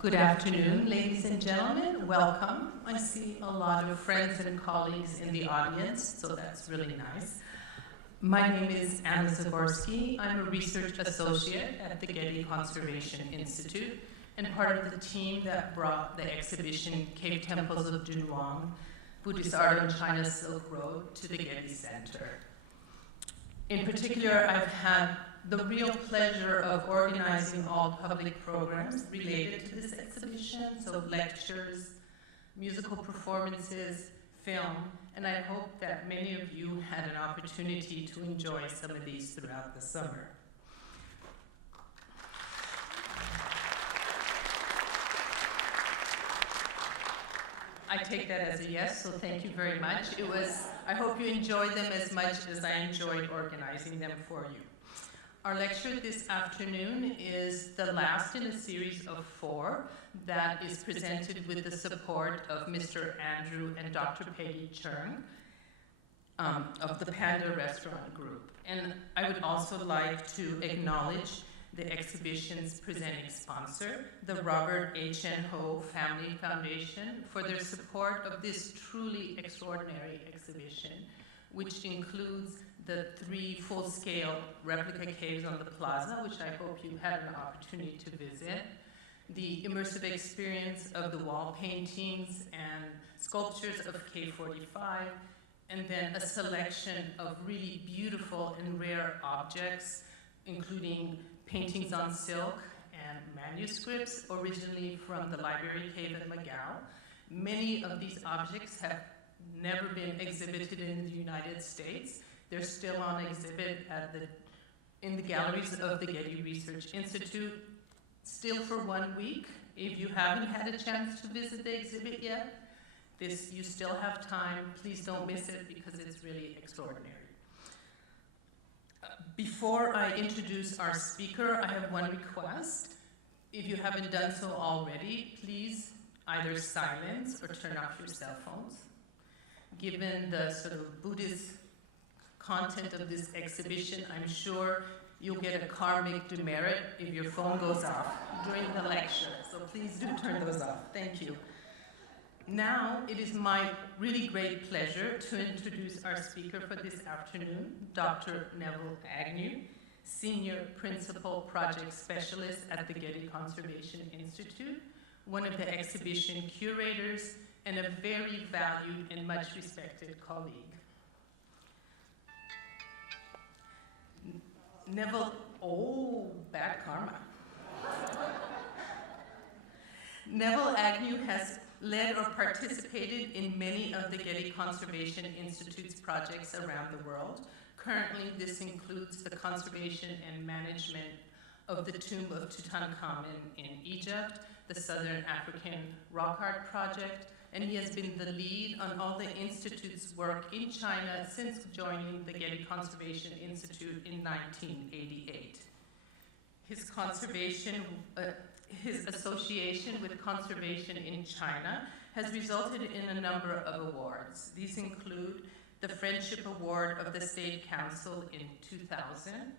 Good afternoon, ladies and gentlemen. Welcome. I see a lot of friends and colleagues in the audience, so that's really nice. My name is Anna Zagorski. I'm a research associate at the Getty Conservation Institute and part of the team that brought the exhibition Cave Temples of Dunhuang, Buddhist Art on China's Silk Road to the Getty Center. In particular, I've had the real pleasure of organizing all public programs related to this exhibition, so lectures, musical performances, film, and I hope that many of you had an opportunity to enjoy some of these throughout the summer. I take that as a yes, so thank you very much. I hope you enjoyed them as much as I enjoyed organizing them for you. Our lecture this afternoon is the last in a series of 4 that is presented with the support of Mr. Andrew and Dr. Peggy Chung of the Panda Restaurant Group. And I would also like to acknowledge the exhibition's presenting sponsor, the Robert H. N. Ho Family Foundation, for their support of this truly extraordinary exhibition, which includes the 3 full-scale replica caves on the plaza, which I hope you had an opportunity to visit, the immersive experience of the wall paintings and sculptures of K45, and then a selection of really beautiful and rare objects, including paintings on silk and manuscripts originally from the library cave at Mogao. Many of these objects have never been exhibited in the United States. They're still on exhibit in the galleries of the Getty Research Institute, still for 1 week. If you haven't had a chance to visit the exhibit yet, you still have time. Please don't miss it because it's really extraordinary. Before I introduce our speaker, I have one request. If you haven't done so already, please either silence or turn off your cell phones. Given the sort of Buddhist content of this exhibition, I'm sure you'll get a karmic demerit if your phone goes off during the lecture. So please do turn those off. Thank you. Now, it is my really great pleasure to introduce our speaker for this afternoon, Dr. Neville Agnew, Senior Principal Project Specialist at the Getty Conservation Institute, one of the exhibition curators, and a very valued and much respected colleague. Neville, bad karma. Neville Agnew has led or participated in many of the Getty Conservation Institute's projects around the world. Currently, this includes the conservation and management of the tomb of Tutankhamun in Egypt, the Southern African Rock Art Project, and he has been the lead on all the Institute's work in China since joining the Getty Conservation Institute in 1988. His association with conservation in China has resulted in a number of awards. These include the Friendship Award of the State Council in 2000,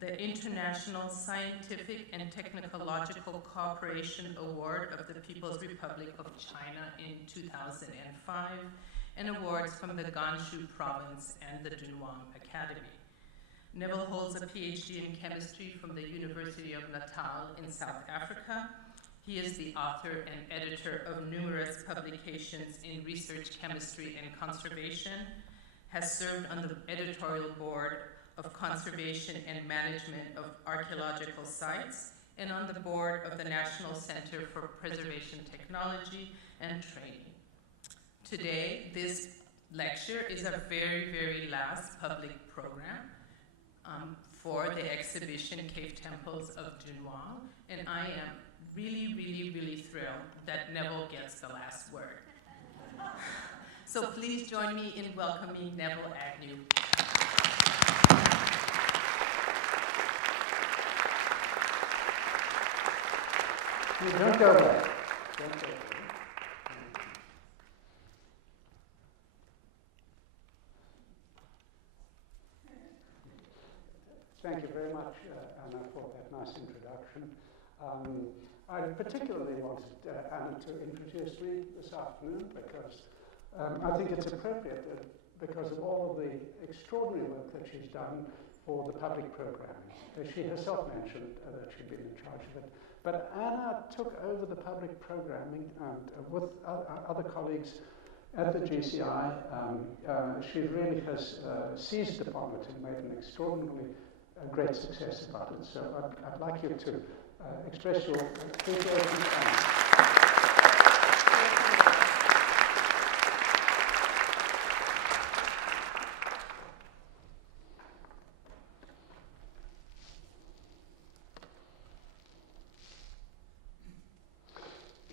the International Scientific and Technological Cooperation Award of the People's Republic of China in 2005, and awards from the Gansu province and the Dunhuang Academy. Neville holds a PhD in chemistry from the University of Natal in South Africa. He is the author and editor of numerous publications in research, chemistry, and conservation, has served on the editorial board of Conservation and Management of Archaeological Sites, and on the board of the National Center for Preservation Technology and Training. Today, this lecture is our very, very last public program for the exhibition Cave Temples of Dunhuang, and I am really, really, really thrilled that Neville gets the last word. So please join me in welcoming Neville Agnew. Don't go away. Don't go away. Thank you very much, Anna, for that nice introduction. I particularly wanted Anna to introduce me this afternoon because I think it's appropriate because of all of the extraordinary work that she's done for the public programming. She herself mentioned that she'd been in charge of it. But Anna took over the public programming and with other colleagues at the GCI, she really has seized upon it and made an extraordinarily great success about it. So I'd like you to express your appreciation.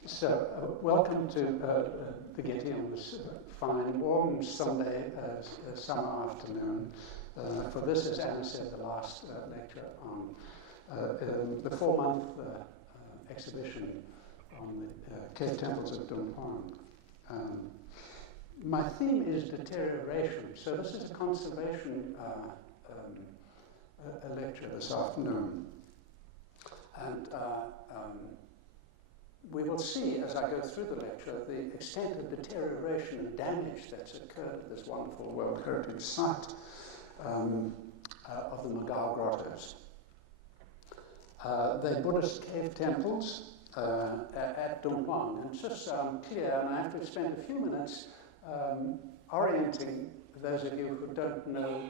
So, welcome to the Getty on this fine, warm Sunday summer afternoon. For this, as Anna said, the last lecture on the 4-month exhibition on the cave temples of Dunhuang. My theme is deterioration. So this is a conservation a lecture this afternoon. And we will see, as I go through the lecture, the extent of deterioration and damage that's occurred at this wonderful World Heritage site of the Mogao Grottoes. They're Buddhist cave temples at Dunhuang. And just so I'm clear, and I have to spend a few minutes orienting those of you who don't know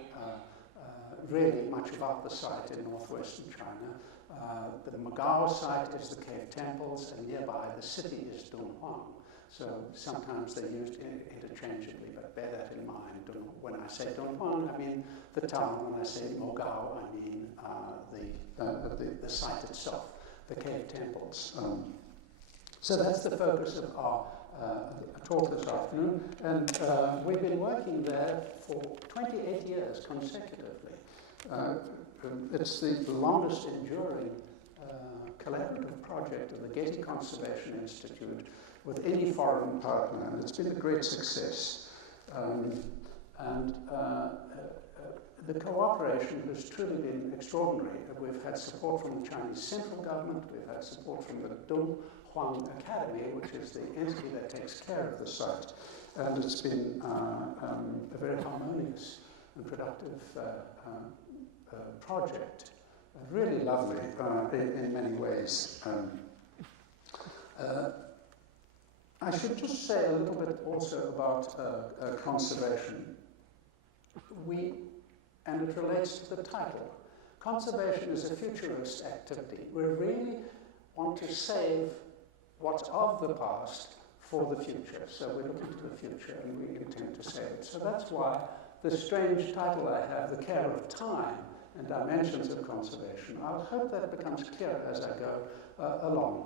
really much about the site in northwestern China. The Mogao site is the cave temples, and nearby the city is Dunhuang. So sometimes they're used interchangeably, but bear that in mind. When I say Dunhuang, I mean the town. When I say Mogao, I mean the site itself, the cave temples. So that's the focus of our talk this afternoon. And we've been working there for 28 years consecutively. It's the longest enduring collaborative project of the Getty Conservation Institute with any foreign partner, and it's been a great success. The cooperation has truly been extraordinary. We've had support from the Chinese central government, we've had support from the Dunhuang Academy, which is the entity that takes care of the site, and it's been a very harmonious and productive project. Really lovely in many ways. I should just say a little bit also about conservation. And it relates to the title. Conservation is a futurist activity. We really want to save what's of the past for the future. So we're looking to the future and we intend to save it. So that's why the strange title I have, The Care of Time and Dimensions of Conservation. I hope that becomes clear as I go along.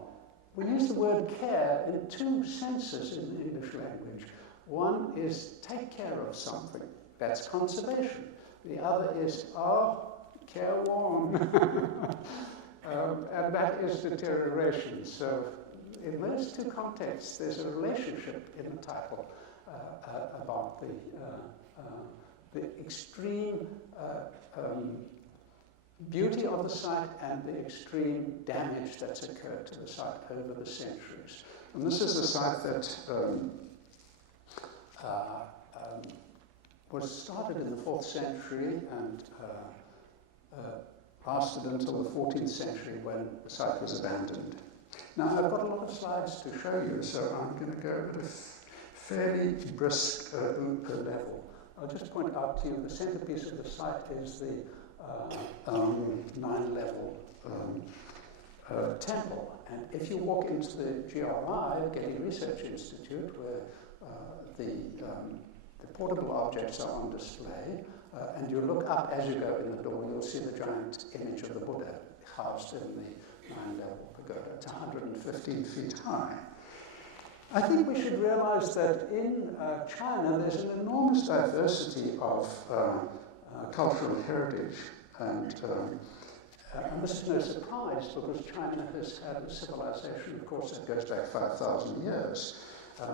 We use the word care in two senses in the English language. One is take care of something. That's conservation. The other is, careworn. And that is deterioration. So in those two contexts, there's a relationship in the title about the extreme beauty of the site and the extreme damage that's occurred to the site over the centuries. And this is a site that was started in the 4th century and lasted until the 14th century when the site was abandoned. Now, I've got a lot of slides to show you, so I'm going to go at a fairly brisk level. I'll just point out to you the centerpiece of the site is the 9-level temple. And if you walk into the GRI, Getty Research Institute, where the portable objects are on display, and you look up as you go in the door, you'll see the giant image of the Buddha housed in the 9-level pagoda. It's 115 feet high. I think we should realize that in China there's an enormous diversity of cultural heritage, and this is no surprise because China has had a civilization, of course, that goes back 5,000 years.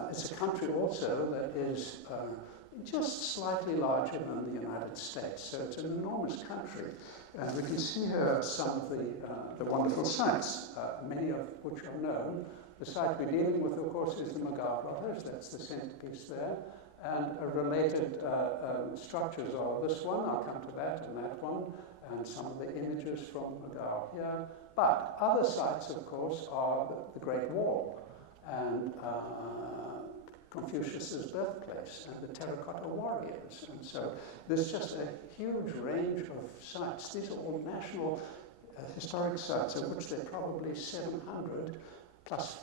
It's a country also that is just slightly larger than the United States, so it's an enormous country. And we can see here some of the wonderful sites, many of which are known. The site we're dealing with, of course, is the Mogao Grottoes. That's the centerpiece there. And related structures are this one, I'll come to that, and that one, and some of the images from Mogao here. But other sites, of course, are the Great Wall, and Confucius's birthplace, and the terracotta warriors. And so there's just a huge range of sites. These are all national historic sites, of which there are probably 700, plus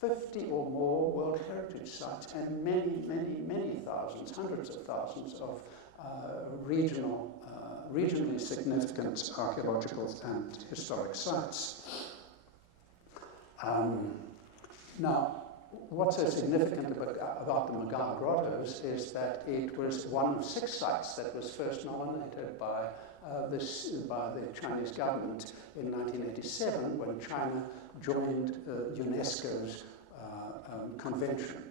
50 or more World Heritage sites, and many, many, many thousands, hundreds of thousands of regionally significant archaeological and historic sites. Now, what's so significant about the Mogao Grottoes is that it was one of 6 sites that was first nominated by the Chinese government in 1987 when China joined UNESCO's convention.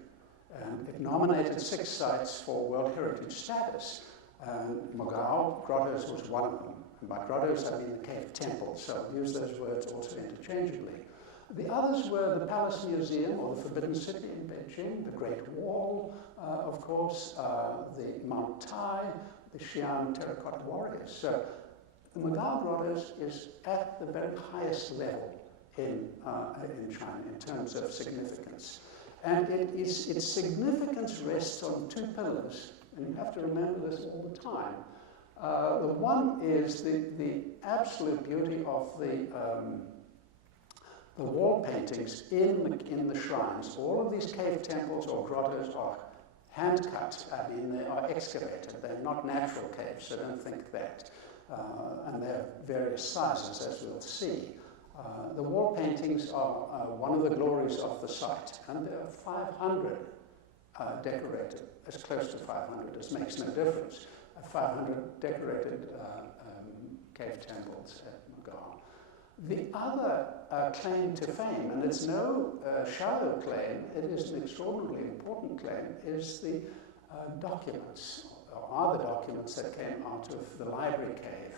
And it nominated 6 sites for World Heritage status. And Mogao Grottoes was one of them. And by grottoes, I mean the cave temples, so I'll use those words also interchangeably. The others were the Palace Museum, or the Forbidden City in Beijing, the Great Wall, of course, the Mount Tai, the Xi'an terracotta warriors. So the Mogao Grottoes is at the very highest level in China in terms of significance. And its significance rests on 2 pillars, and you have to remember this all the time. The one is the absolute beauty of the wall paintings in the shrines. All of these cave temples or grottos are hand-cut. I mean, they are excavated. They're not natural caves, so don't think that. And they're various sizes, as we'll see. The wall paintings are one of the glories of the site, and there are 500 decorated, as close to 500 as makes no difference, 500 decorated cave temples at Mogao. The other claim to fame, and it's no shallow claim, it is an extraordinarily important claim, is the documents, or are the documents that came out of the library cave,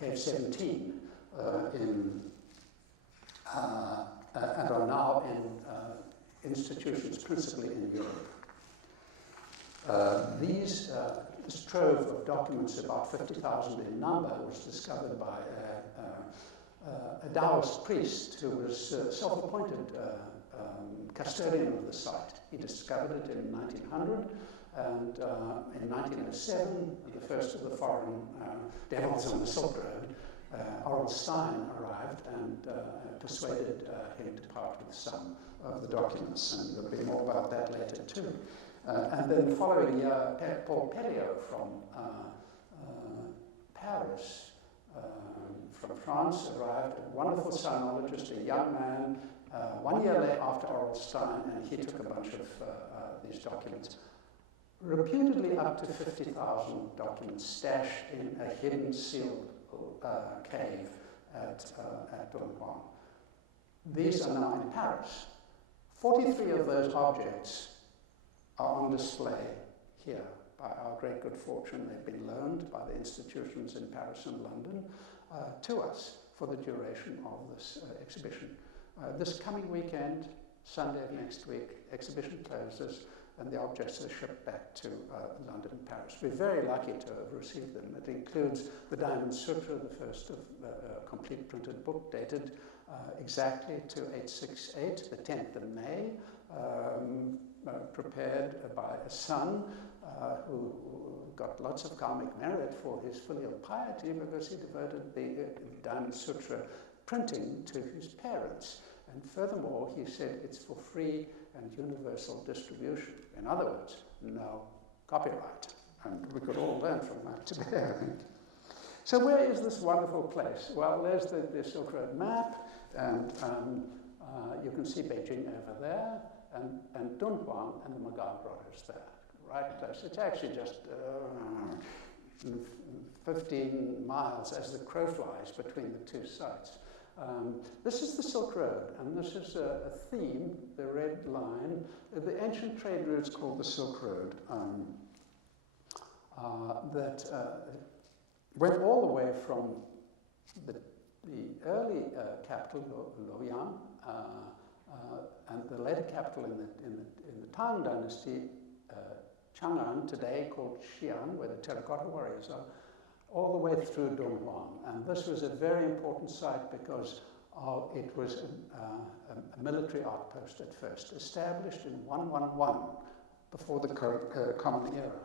Cave 17, and are now in institutions principally in Europe. This trove of documents, about 50,000 in number, was discovered by a Taoist priest who was self-appointed custodian of the site. He discovered it in 1900, and in 1907, the first of the foreign devils on the Silk Road, Oral Stein arrived and persuaded him to part with some of the documents, and there'll be more about that later too. And then the following year, Paul Pelliot from Paris, from France, arrived, a wonderful sinologist, a young man, 1 year later after Oral Stein, and he took a bunch of these documents. Reputedly up to 50,000 documents stashed in a hidden sealed cave at Dunhuang. These are now in Paris. 43 of those objects are on display here. By our great good fortune, they've been loaned by the institutions in Paris and London to us for the duration of this exhibition. This coming weekend, Sunday of next week, exhibition closes, and the objects are shipped back to London and Paris. We're very lucky to have received them. It includes the Diamond Sutra, the first of a complete printed book, dated exactly to 868, the 10th of May, prepared by a son who got lots of karmic merit for his filial piety because he devoted the Diamond Sutra printing to his parents. And furthermore, he said it's for free and universal distribution. In other words, no copyright. And we could all learn from that today, I think. So where is this wonderful place? Well, there's the Silk Road map, and you can see Beijing over there, and Dunhuang and the Mogao Grottoes there, right close. It's actually just 15 miles as the crow flies between the two sites. This is the Silk Road, and this is a theme, the red line. The ancient trade routes called the Silk Road that went all the way from the early capital, Luoyang, and the later capital in the Tang dynasty, Chang'an, today called Xi'an, where the terracotta warriors are, all the way through Dunhuang. And this was a very important site because it was a military outpost at first, established in 111 before the Common Era.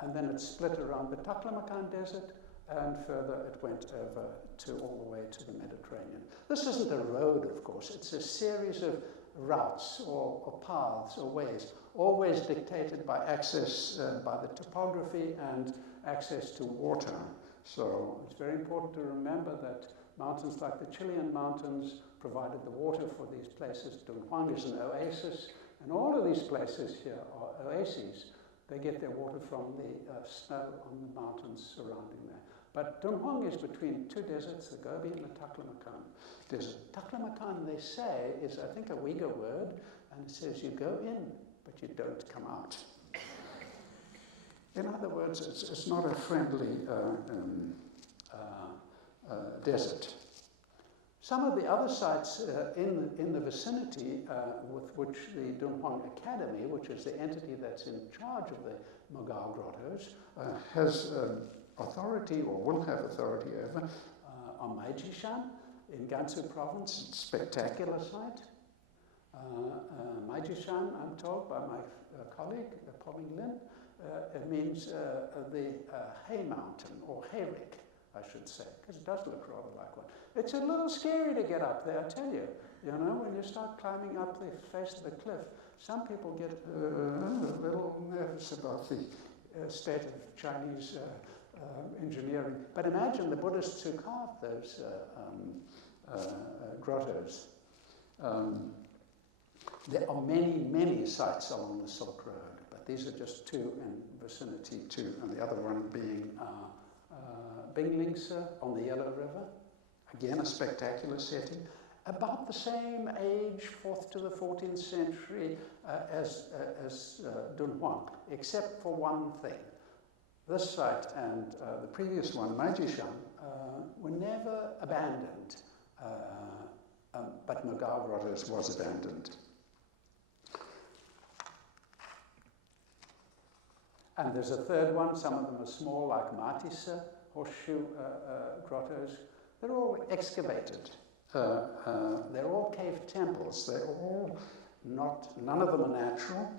And then it split around the Taklamakan Desert, and further it went over to all the way to the Mediterranean. This isn't a road, of course. It's a series of routes or paths or ways, always dictated by access, by the topography and access to water. So it's very important to remember that mountains like the Chilean mountains provided the water for these places. Dunhuang is an oasis, and all of these places here are oases. They get their water from the snow on the mountains surrounding there. But Dunhuang is between two deserts, the Gobi and the Taklamakan desert. Taklamakan, they say, is I think a Uyghur word, and it says you go in, but you don't come out. In other words, it's not a friendly desert. Some of the other sites in the vicinity with which the Dunhuang Academy, which is the entity that's in charge of the Mogao Grottoes, has authority, or will have authority over, are Mingsha Shan in Gansu province, spectacular site. Mingsha Shan, I'm told by my colleague, Pauline Lin, it means the hay mountain, or hayrick, I should say, because it does look rather like one. It's a little scary to get up there, I tell you. You know, when you start climbing up the face of the cliff, some people get a little nervous about the state of Chinese engineering. But imagine the Buddhists who carved those grottos. There are many, many sites along the Silk Road, but these are just two in vicinity too, and the other one being Binglingse on the Yellow River. Again, a spectacular setting. About the same age, 4th to the 14th century, as Dunhuang, except for one thing. This site and the previous one, Mingsha Shan, were never abandoned, but Mogao Grottoes was abandoned. And there's a third one. Some of them are small, like Matisse, horseshoe grottos. They're all excavated. They're all cave temples. They're all none of them are natural,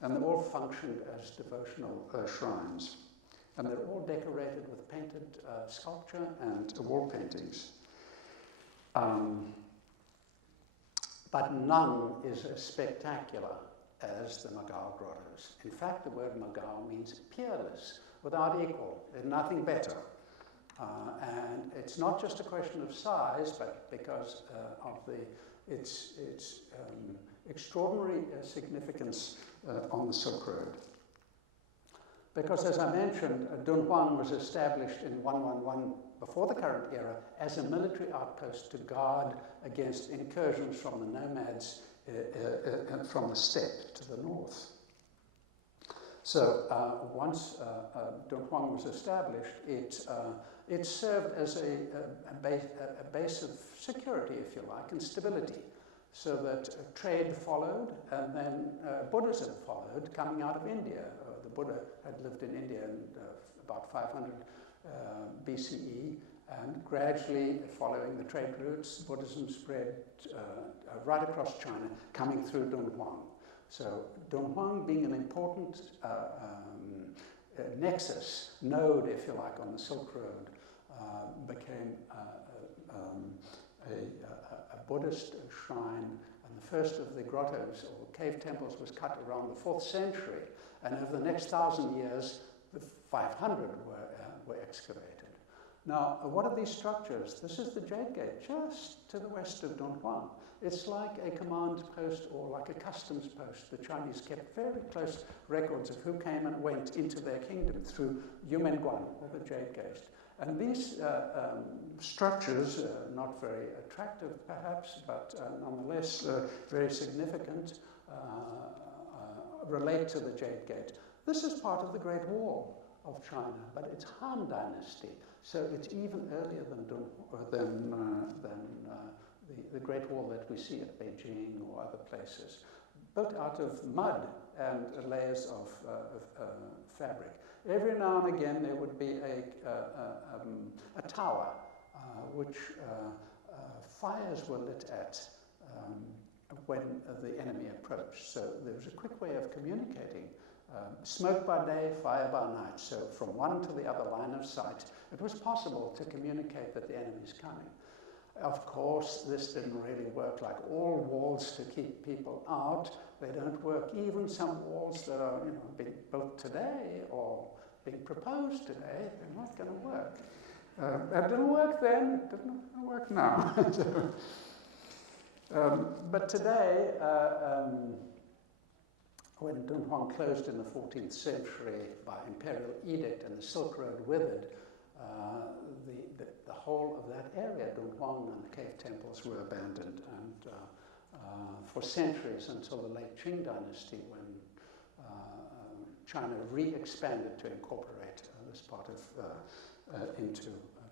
and they all function as devotional shrines. And they're all decorated with painted sculpture and wall paintings. But none is as spectacular as the Mogao Grottoes. In fact, the word Mogao means peerless, without equal, and nothing better. And it's not just a question of size, but because of its extraordinary significance on the Silk Road. Because, as I mentioned, Dunhuang was established in 111 before the current era as a military outpost to guard against incursions from the nomads from the steppe to the north. So once Dunhuang was established, it served as a base of security, if you like, and stability, so that trade followed, and then Buddhism followed, coming out of India. The Buddha had lived in India in about 500 BCE, and gradually, following the trade routes, Buddhism spread right across China, coming through Dunhuang. So Dunhuang being an important nexus, node, if you like, on the Silk Road, became a Buddhist shrine, and the first of the grottos or cave temples was cut around the 4th century, and over the next 1,000 years, the 500 were excavated. Now, what are these structures? This is the Jade Gate, just to the west of Dunhuang. It's like a command post or like a customs post. The Chinese kept very close records of who came and went into their kingdom through Yumenguan, or the Jade Gate. And these structures, not very attractive perhaps, but nonetheless very significant, relate to the Jade Gate. This is part of the Great Wall of China, but it's Han Dynasty. So it's even earlier than the Great Wall that we see at Beijing or other places, built out of mud and layers of fabric. Every now and again there would be a tower which fires were lit at when the enemy approached. So there was a quick way of communicating. Smoke by day, fire by night. So from one to the other line of sight, it was possible to communicate that the enemy is coming. Of course, this didn't really work like all walls to keep people out. They don't work. Even some walls that are being built today or being proposed today, they're not going to work. It didn't work then, it didn't work now. But today, when Dunhuang closed in the 14th century by imperial edict and the Silk Road withered, the whole of that area, Dunhuang and the cave temples, were abandoned. And for centuries until the late Qing dynasty, when China re-expanded to incorporate this part of into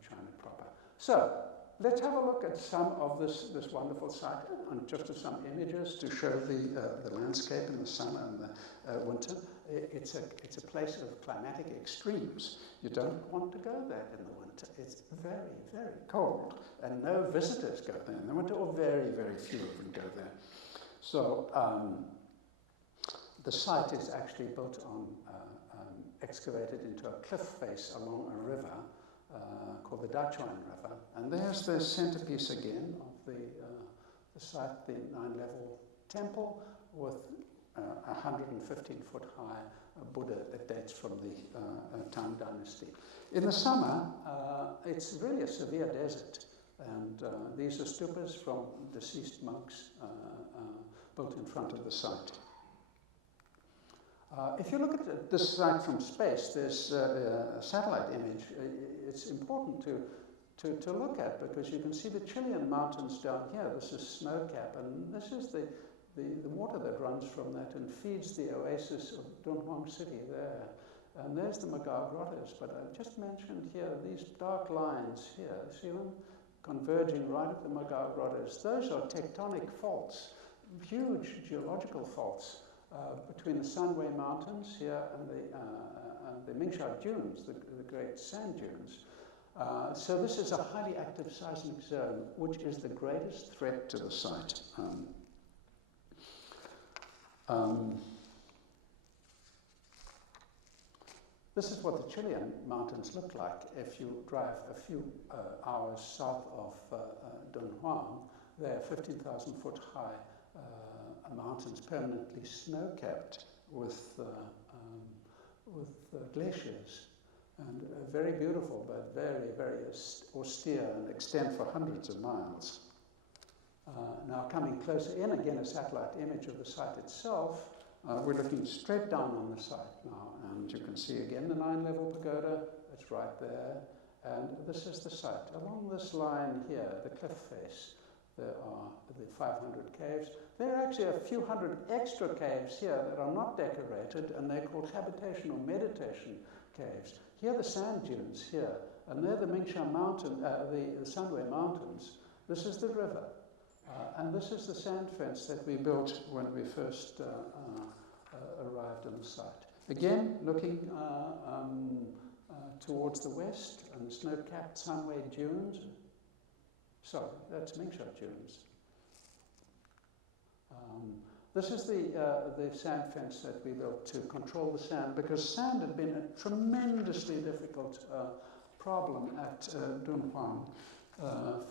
China proper. So let's have a look at some of this wonderful site, and just some images to show the landscape in the summer and the winter. It's a place of climatic extremes. You don't want to go there in the winter. It's very, very cold, and no visitors go there in the winter, or very, very few of them go there. So the site is actually built on, excavated into a cliff face along a river called the Dunhuang River. And there's the centerpiece again of the site, the 9-level temple with a 115-foot high Buddha that dates from the Tang dynasty. In the summer, it's really a severe desert. And these are stupas from deceased monks built in front of the site. If you look at this site from space, there's a satellite image. It's important to look at, because you can see the Chilean mountains down here. This is snow cap, and this is the water that runs from that and feeds the oasis of Dunhuang City there. And there's the Mogao Grottoes, but I've just mentioned here these dark lines here. See them? Converging right at the Mogao Grottoes. Those are tectonic faults, huge geological faults between the Sanwei Mountains here and the Mingsha Dunes, the great sand dunes. So this is a highly active seismic zone, which is the greatest threat to the site. This is what the Chilean mountains look like if you drive a few hours south of Dunhuang. They're 15,000-foot high mountains, permanently snow-capped with glaciers, and very beautiful, but very, very austere and extend for hundreds of miles. Now coming closer in, again a satellite image of the site itself. We're looking straight down on the site now, and you can see again the 9-level pagoda. It's right there, and this is the site. Along this line here, the cliff face, there are the 500 caves. There are actually a few hundred extra caves here that are not decorated, and they're called habitation or meditation caves. Here are the sand dunes here, and they're the Mingsha Mountain, the Sanwei Mountains. This is the river, and this is the sand fence that we built when we first arrived on the site. Again, looking towards the west and the snow-capped Sanwei dunes. Sorry, that's Mingsha dunes. This is the sand fence that we built to control the sand, because sand had been a tremendously difficult problem at Dunhuang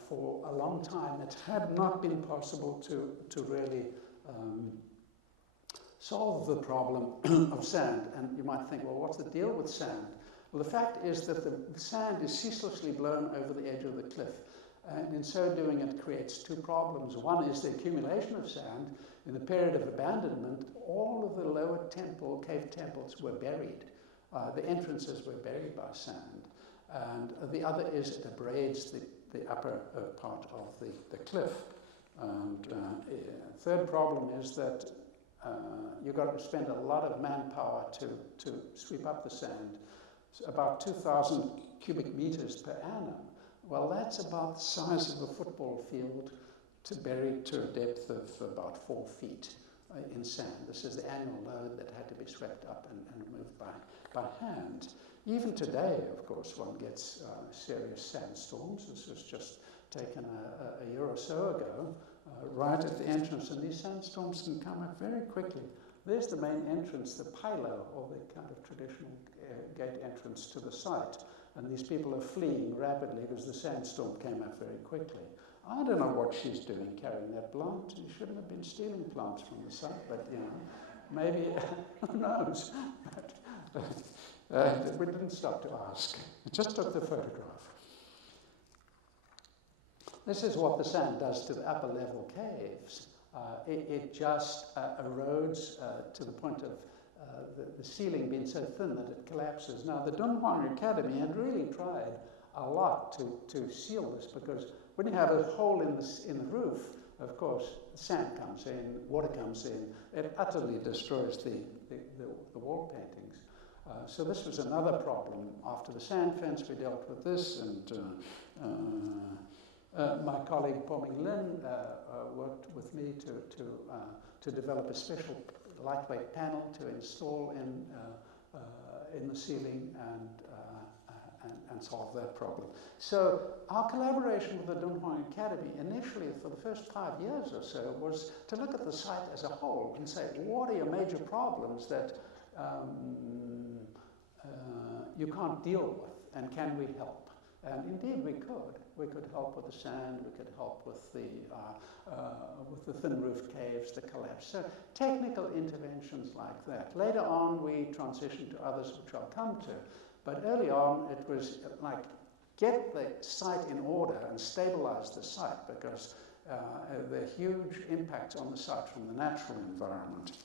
for a long time. It had not been possible to really solve the problem of sand. And you might think, well, what's the deal with sand? Well, the fact is that the sand is ceaselessly blown over the edge of the cliff. And in so doing, it creates two problems. One is the accumulation of sand. In the period of abandonment, all of the lower cave temples were buried. The entrances were buried by sand. And the other is it abrades the upper part of the cliff. And third problem is that you've got to spend a lot of manpower to sweep up the sand. about 2,000 cubic meters per annum. Well, that's about the size of a football field buried to a depth of about 4 feet in sand. This is the annual load that had to be swept up and moved by hand. Even today, of course, one gets serious sandstorms. This was just taken a year or so ago, right at the entrance, and these sandstorms can come up very quickly. There's the main entrance, the pilo, or the kind of traditional gate entrance to the site. And these people are fleeing rapidly because the sandstorm came up very quickly. I don't know what she's doing carrying that plant. She shouldn't have been stealing plants from the site, but you know, maybe, who knows? We didn't stop to ask. We just took the photograph. This is what the sand does to the upper level caves. It just erodes to the point of the ceiling being so thin that it collapses. Now, the Dunhuang Academy had really tried a lot to seal this, because when you have a hole in the roof, of course, sand comes in, water comes in, it utterly destroys the wall paintings. So this was another problem. After the sand fence, we dealt with this, and my colleague Po Ming Lin worked with me to develop a special lightweight panel to install in the ceiling and solve that problem. So our collaboration with the Dunhuang Academy initially for the first 5 years or so was to look at the site as a whole and say, what are your major problems that you can't deal with, and can we help? And indeed we could. We could help with the sand, we could help with the thin roof caves, the collapse. So technical interventions like that. Later on we transitioned to others which I'll come to. But early on it was like, get the site in order and stabilize the site, because there are huge impacts on the site from the natural environment.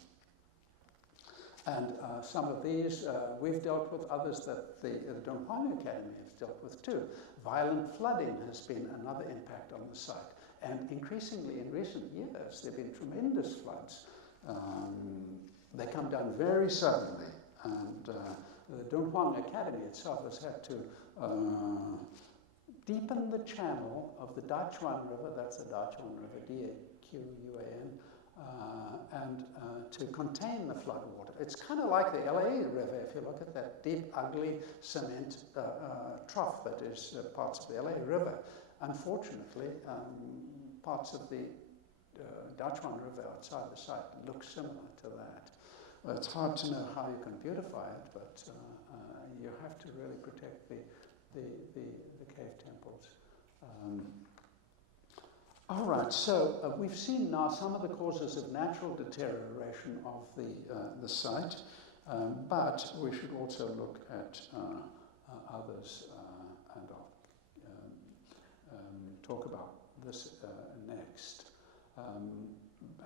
And some of these we've dealt with, others that the Dunhuang Academy has dealt with too. Violent flooding has been another impact on the site. And increasingly in recent years, there have been tremendous floods. They come down very suddenly. And the Dunhuang Academy itself has had to deepen the channel of the Daichuan River, that's the Daichuan River, D-A-Q-U-A-N, and to contain the flood water. It's kind of like the LA River, if you look at that deep, ugly cement trough that is parts of the LA River. Unfortunately, parts of the Daichuan River outside the site look similar to that. Well, it's hard to know how you can beautify it, but you have to really protect the cave temples. All right, so we've seen now some of the causes of natural deterioration of the site, but we should also look at others, and I'll talk about this next.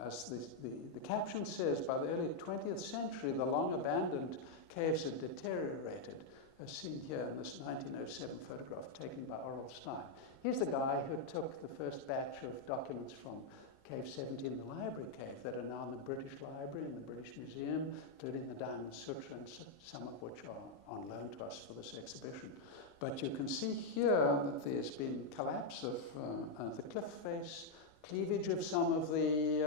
As the caption says, by the early 20th century, the long-abandoned caves had deteriorated, as seen here in this 1907 photograph taken by Oral Stein. Here's the guy who took the first batch of documents from Cave 17, the library cave, that are now in the British Library and the British Museum, including the Diamond Sutra, and some of which are on loan to us for this exhibition. But you can see here that there's been collapse of the cliff face, cleavage of some of the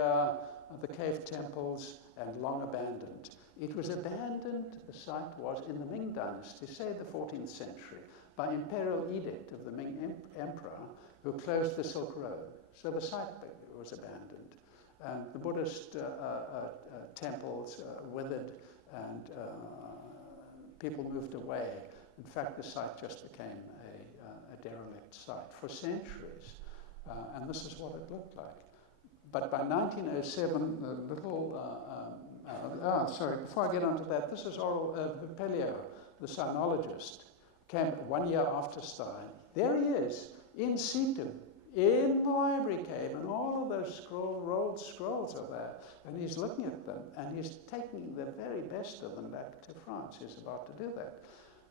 cave temples, and long abandoned. It was abandoned, the site was, in the Ming dynasty, say the 14th century, by imperial edict of the Ming emperor, who closed the Silk Road. So the site was abandoned. And the Buddhist temples withered, and people moved away. In fact, the site just became a derelict site for centuries. And this is what it looked like. But by 1907, the little, sorry, before I get onto that, this is Oral Pelio, the sinologist, came 1 year after Stein. There he is, in situ, in the library cave, and all of those rolled scrolls are there. And he's looking at them, and he's taking the very best of them back to France. He's about to do that.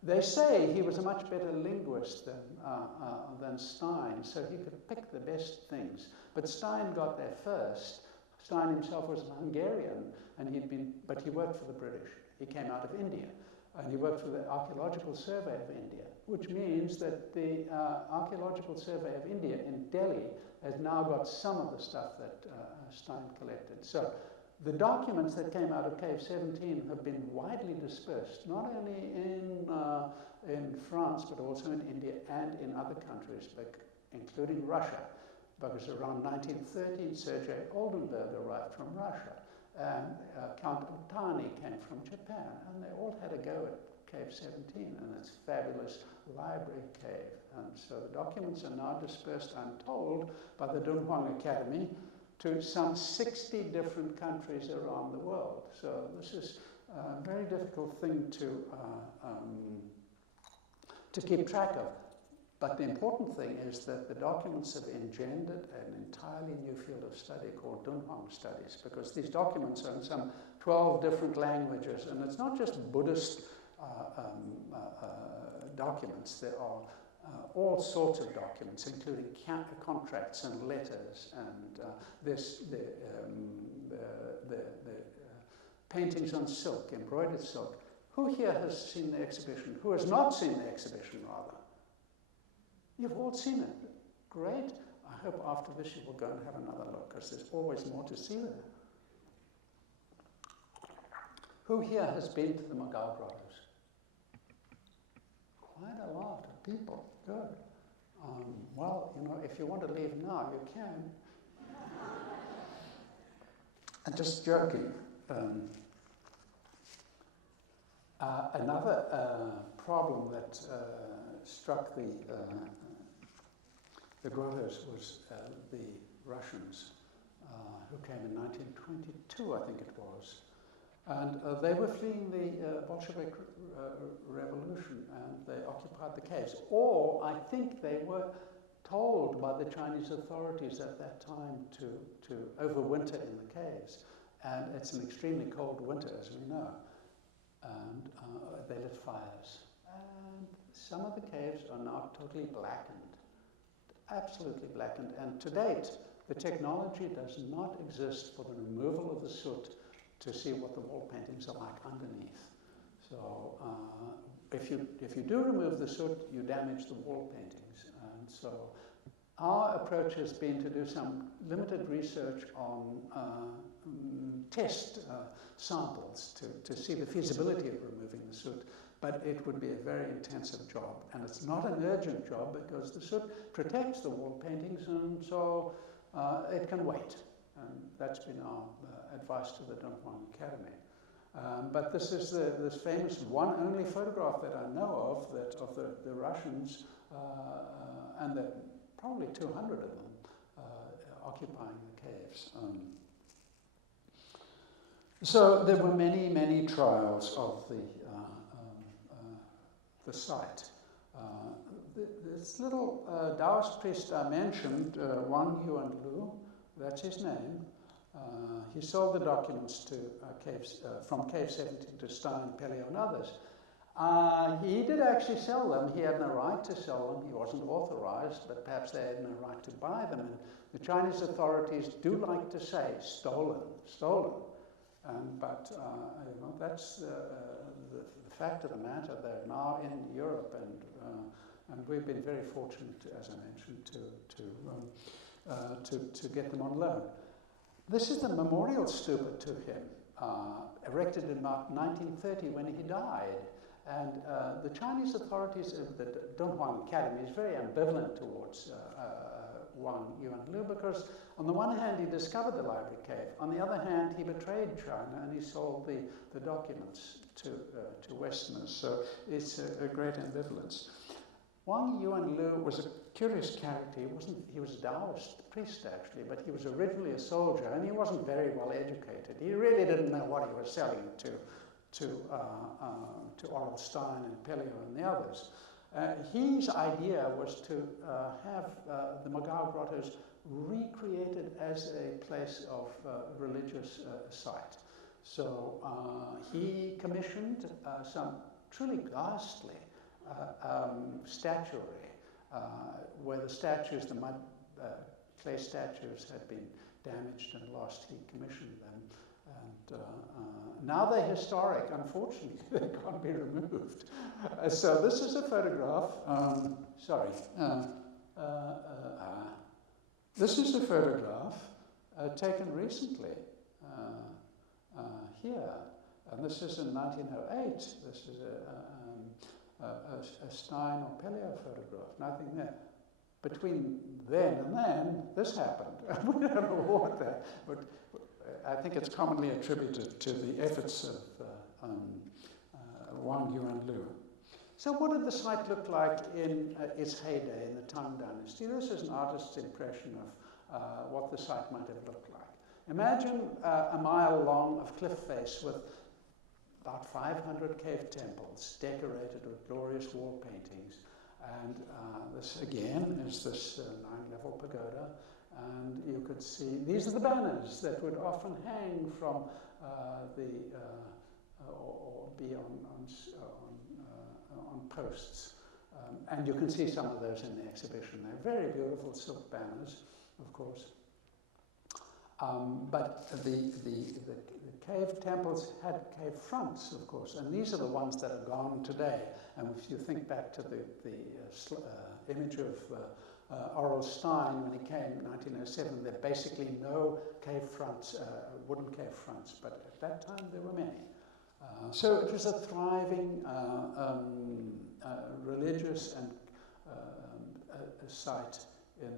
They say he was a much better linguist than Stein, so he could pick the best things. But Stein got there first. Stein himself was an Hungarian, and but he worked for the British. He came out of India. and he worked for the Archaeological Survey of India, which means that the Archaeological Survey of India in Delhi has now got some of the stuff that Stein collected. So the documents that came out of Cave 17 have been widely dispersed, not only in France, but also in India and in other countries, including Russia, because around 1913, Sergei Oldenburg arrived from Russia, and Count Otani came from Japan, and they all had a go at Cave 17 and its fabulous library cave. And so the documents are now dispersed, I'm told, by the Dunhuang Academy to some 60 different countries around the world. So this is a very difficult thing to keep track of. But the important thing is that the documents have engendered an entirely new field of study called Dunhuang studies, because these documents are in some 12 different languages, and it's not just Buddhist documents. There are all sorts of documents, including contracts and letters, and the paintings on silk, embroidered silk. Who here has seen the exhibition? Who has not seen the exhibition, rather? You've all seen it. Great. I hope after this you will go and have another look, because there's always more to see there. Who here has been to the Mogao Grottoes? Quite a lot of people. Good. Well, you know, if you want to leave now, you can. I'm just joking. Another problem that struck the grottos was the Russians, who came in 1922, I think it was. And they were fleeing the Bolshevik revolution, and they occupied the caves. Or I think they were told by the Chinese authorities at that time to overwinter in the caves. And it's an extremely cold winter, as we know. And they lit fires. And some of the caves are now totally blackened, absolutely blackened. And to date, the technology does not exist for the removal of the soot to see what the wall paintings are like underneath. So if you do remove the soot, you damage the wall paintings. And so our approach has been to do some limited research on test samples to see the feasibility of removing the soot. But it would be a very intensive job, and it's not an urgent job because the soot protects the wall paintings, and so it can wait. And that's been our advice to the Dunhuang Academy. But this is this famous one only photograph that I know of the Russians, and there are probably 200 of them occupying the caves. So there were many, many trials of the site. This little Taoist priest I mentioned, Wang Yuanlu, that's his name. He sold the documents to from Cave 17 to Stein, Pelliot, and others. He did actually sell them. He had no right to sell them. He wasn't authorized, but perhaps they had no right to buy them. And the Chinese authorities do like to say, stolen, stolen. But you know, that's the fact of the matter. They're now in Europe, and we've been very fortunate, as I mentioned, to get them on loan. This is the memorial stupa to him, erected in about 1930 when he died. And the Chinese authorities, the Dunhuang Academy, is very ambivalent towards Wang Yuanlu, because on the one hand he discovered the library cave, on the other hand he betrayed China and he sold the documents to Westerners. So it's a great ambivalence. Wang Yuanlu was a curious character. He was a Taoist priest, actually, but he was originally a soldier, and he wasn't very well educated. He really didn't know what he was selling to Oral Stein and Pelliot and the others. His idea was to have the Mogao Grottoes recreated as a place of religious site. So he commissioned some truly ghastly statuary, where the statues, the mud clay statues, had been damaged and lost. He commissioned them, and Now they're historic. Unfortunately, they can't be removed. So this is a photograph. This is a photograph taken recently here. And this is in 1908. This is a Stein or Pellier photograph. Nothing there. Between then and then, this happened. We don't know what that, but I think it's commonly attributed to the efforts of Wang Yuanlu. So what did the site look like in its heyday in the Tang Dynasty? This is an artist's impression of what the site might have looked like. Imagine a mile long of cliff face with about 500 cave temples decorated with glorious wall paintings. And this again is this 9-level pagoda. And you could see, these are the banners that would often hang from or be on posts. And you can see some of those in the exhibition. They're very beautiful silk banners, of course. But the cave temples had cave fronts, of course, and these are the ones that are gone today. And if you think back to the image of Oral Stein when he came in 1907, there are basically no cave fronts, wooden cave fronts, but at that time there were many. So it was a thriving religious and site in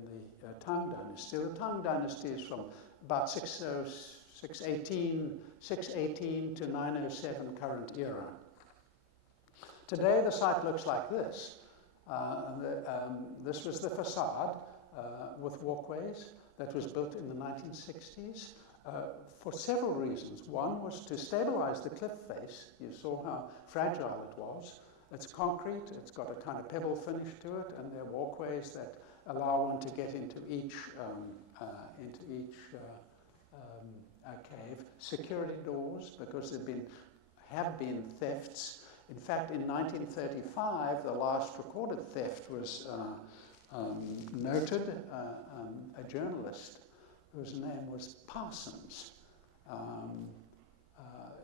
the Tang Dynasty. The Tang Dynasty is from about 618 to 907 current era. Today the site looks like this. This was the facade with walkways that was built in the 1960s for several reasons. One was to stabilize the cliff face. You saw how fragile it was. It's concrete, it's got a kind of pebble finish to it, and there are walkways that allow one to get into each cave. Security doors, because there have been thefts. In fact, in 1935, the last recorded theft was noted. A journalist whose name was Parsons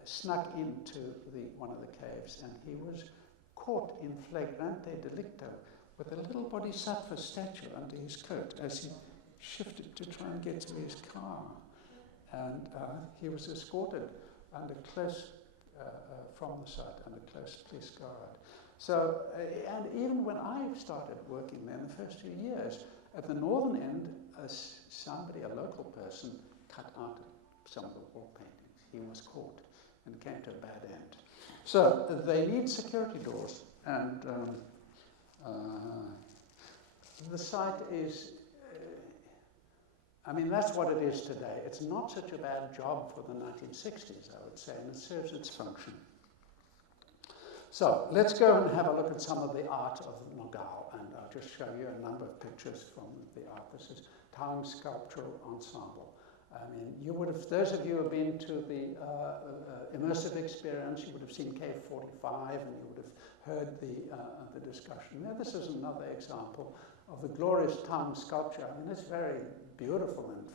snuck into one of the caves, and he was caught in flagrante delicto with a little bodhisattva statue under his coat as he shifted to try and get to his car. And he was escorted under close from the site under close police guard. So, and even when I started working there in the first few years, at the northern end, a local person, cut out some of the wall paintings. He was caught and came to a bad end. So they need security doors, and the site is, that's what it is today. It's not such a bad job for the 1960s, I would say, and it serves its function. So let's go and have a look at some of the art of Mogao, and I'll just show you a number of pictures from the art. This is Tang Sculptural Ensemble. You would have, those of you who have been to the immersive experience, you would have seen Cave 45, and you would have heard the discussion there. This is another example of the glorious Tang sculpture. It's very beautiful and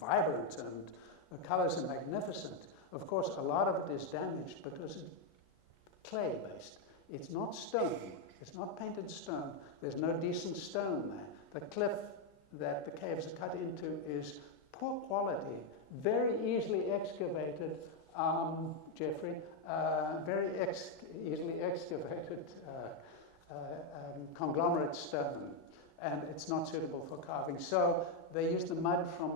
vibrant, and the colors are magnificent. Of course, a lot of it is damaged because it's clay-based. It's not stone. It's not painted stone. There's no decent stone there. The cliff that the caves are cut into is poor quality, very easily excavated, Jeffrey, easily excavated conglomerate stone, and it's not suitable for carving. So they used the mud from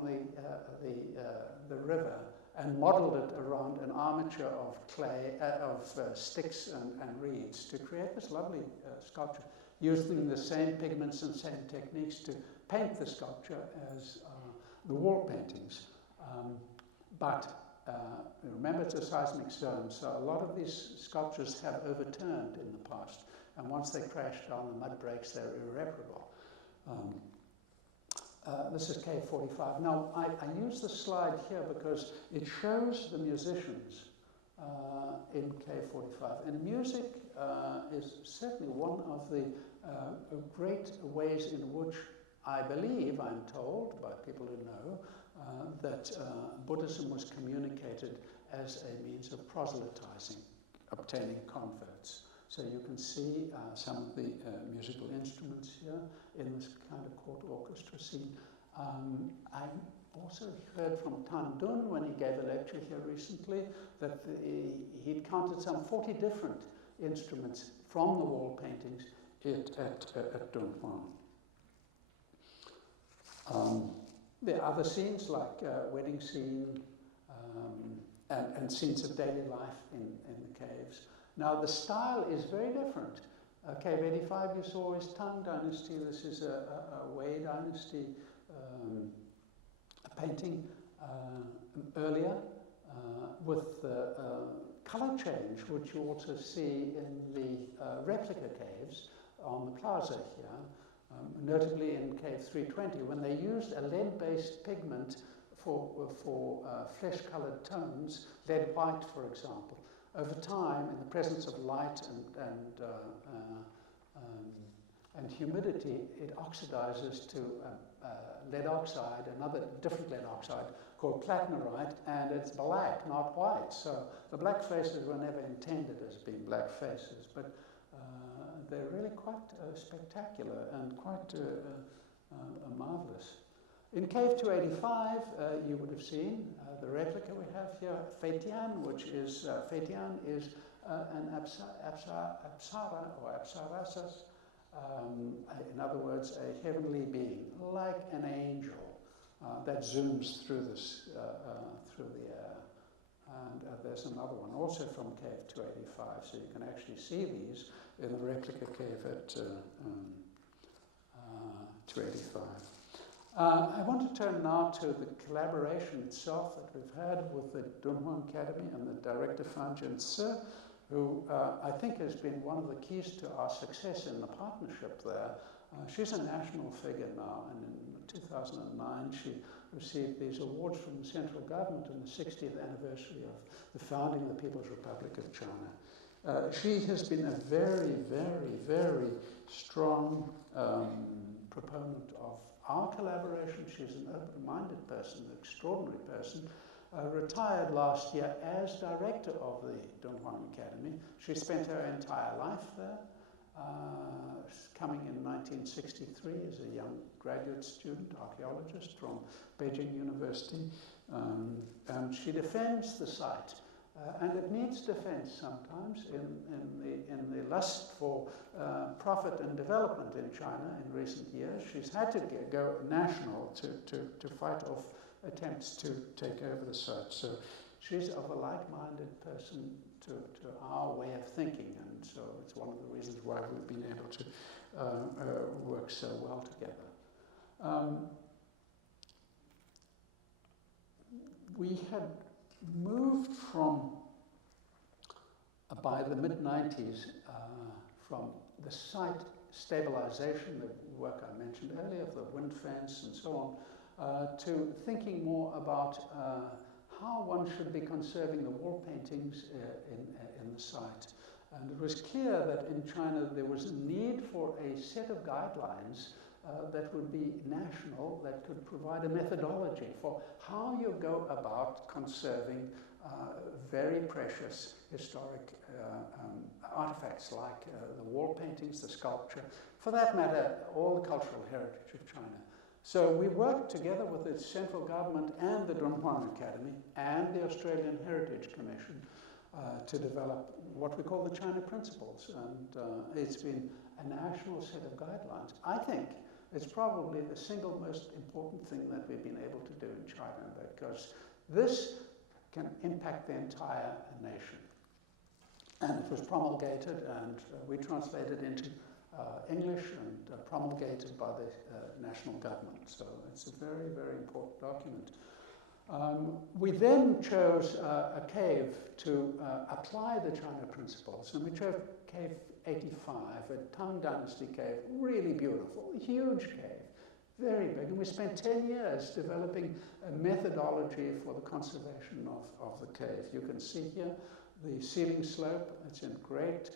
the river and modeled it around an armature of clay, sticks and reeds to create this lovely sculpture, using the same pigments and same techniques to paint the sculpture as the wall paintings. But remember, it's a seismic zone, so a lot of these sculptures have overturned in the past, and once they crash down, the mud breaks, they're irreparable. This is Cave 45. Now, I use this slide here because it shows the musicians in Cave 45. And music is certainly one of the great ways in which I believe, I'm told by people who know, that Buddhism was communicated as a means of proselytizing, obtaining converts. So you can see some of the musical instruments here in this kind of court orchestra scene. I also heard from Tan Dun when he gave a lecture here recently that he'd counted some 40 different instruments from the wall paintings at Dunhuang. There are other scenes like wedding scene and scenes of daily life in the caves. Now the style is very different. Cave 85 you saw is Tang Dynasty. This is a Wei Dynasty painting earlier with color change, which you also see in the replica caves on the plaza here, notably in Cave 320, when they used a lead-based pigment for flesh-colored tones, lead white, for example. Over time, in the presence of light and humidity, it oxidizes to lead oxide, another different lead oxide called platinarite, and it's black, not white. So the black faces were never intended as being black faces, but they're really quite spectacular and quite marvelous. In Cave 285, you would have seen the replica we have here, Feitian, which is, Feitian is an apsara or apsarasas, in other words, a heavenly being, like an angel that zooms through this, through the air. And there's another one also from Cave 285, so you can actually see these in the replica cave at 285. I want to turn now to the collaboration itself that we've had with the Dunhuang Academy and the director Fan Jin-se, who I think has been one of the keys to our success in the partnership there. She's a national figure now, and in 2009 she received these awards from the central government on the 60th anniversary of the founding of the People's Republic of China. She has been a very, very, very strong proponent of our collaboration. She's an open-minded person, an extraordinary person. Retired last year as director of the Dunhuang Academy. She spent her entire life there, coming in 1963 as a young graduate student, archaeologist from Beijing University, and she defends the site. And it needs defense sometimes in the lust for profit and development in China in recent years. She's had to go national to fight off attempts to take over the site. So she's of a like-minded person to our way of thinking, and so it's one of the reasons why we've been able to work so well together. We had moved from, by the mid-90s, from the site stabilization, the work I mentioned earlier, of the wind fence and so on, to thinking more about how one should be conserving the wall paintings in the site. And it was clear that in China there was a need for a set of guidelines that would be national, that could provide a methodology for how you go about conserving very precious historic artifacts like the wall paintings, the sculpture, for that matter, all the cultural heritage of China. So we worked together with the central government and the Dunhuang Academy and the Australian Heritage Commission to develop what we call the China Principles. And it's been a national set of guidelines. I think it's probably the single most important thing that we've been able to do in China, because this can impact the entire nation. And it was promulgated, and we translated into English and promulgated by the national government. So it's a very, very important document. We then chose a cave to apply the China Principles, and we chose Cave 85, a Tang Dynasty cave, really beautiful, huge cave, very big. And we spent 10 years developing a methodology for the conservation of the cave. You can see here the ceiling slope, it's in great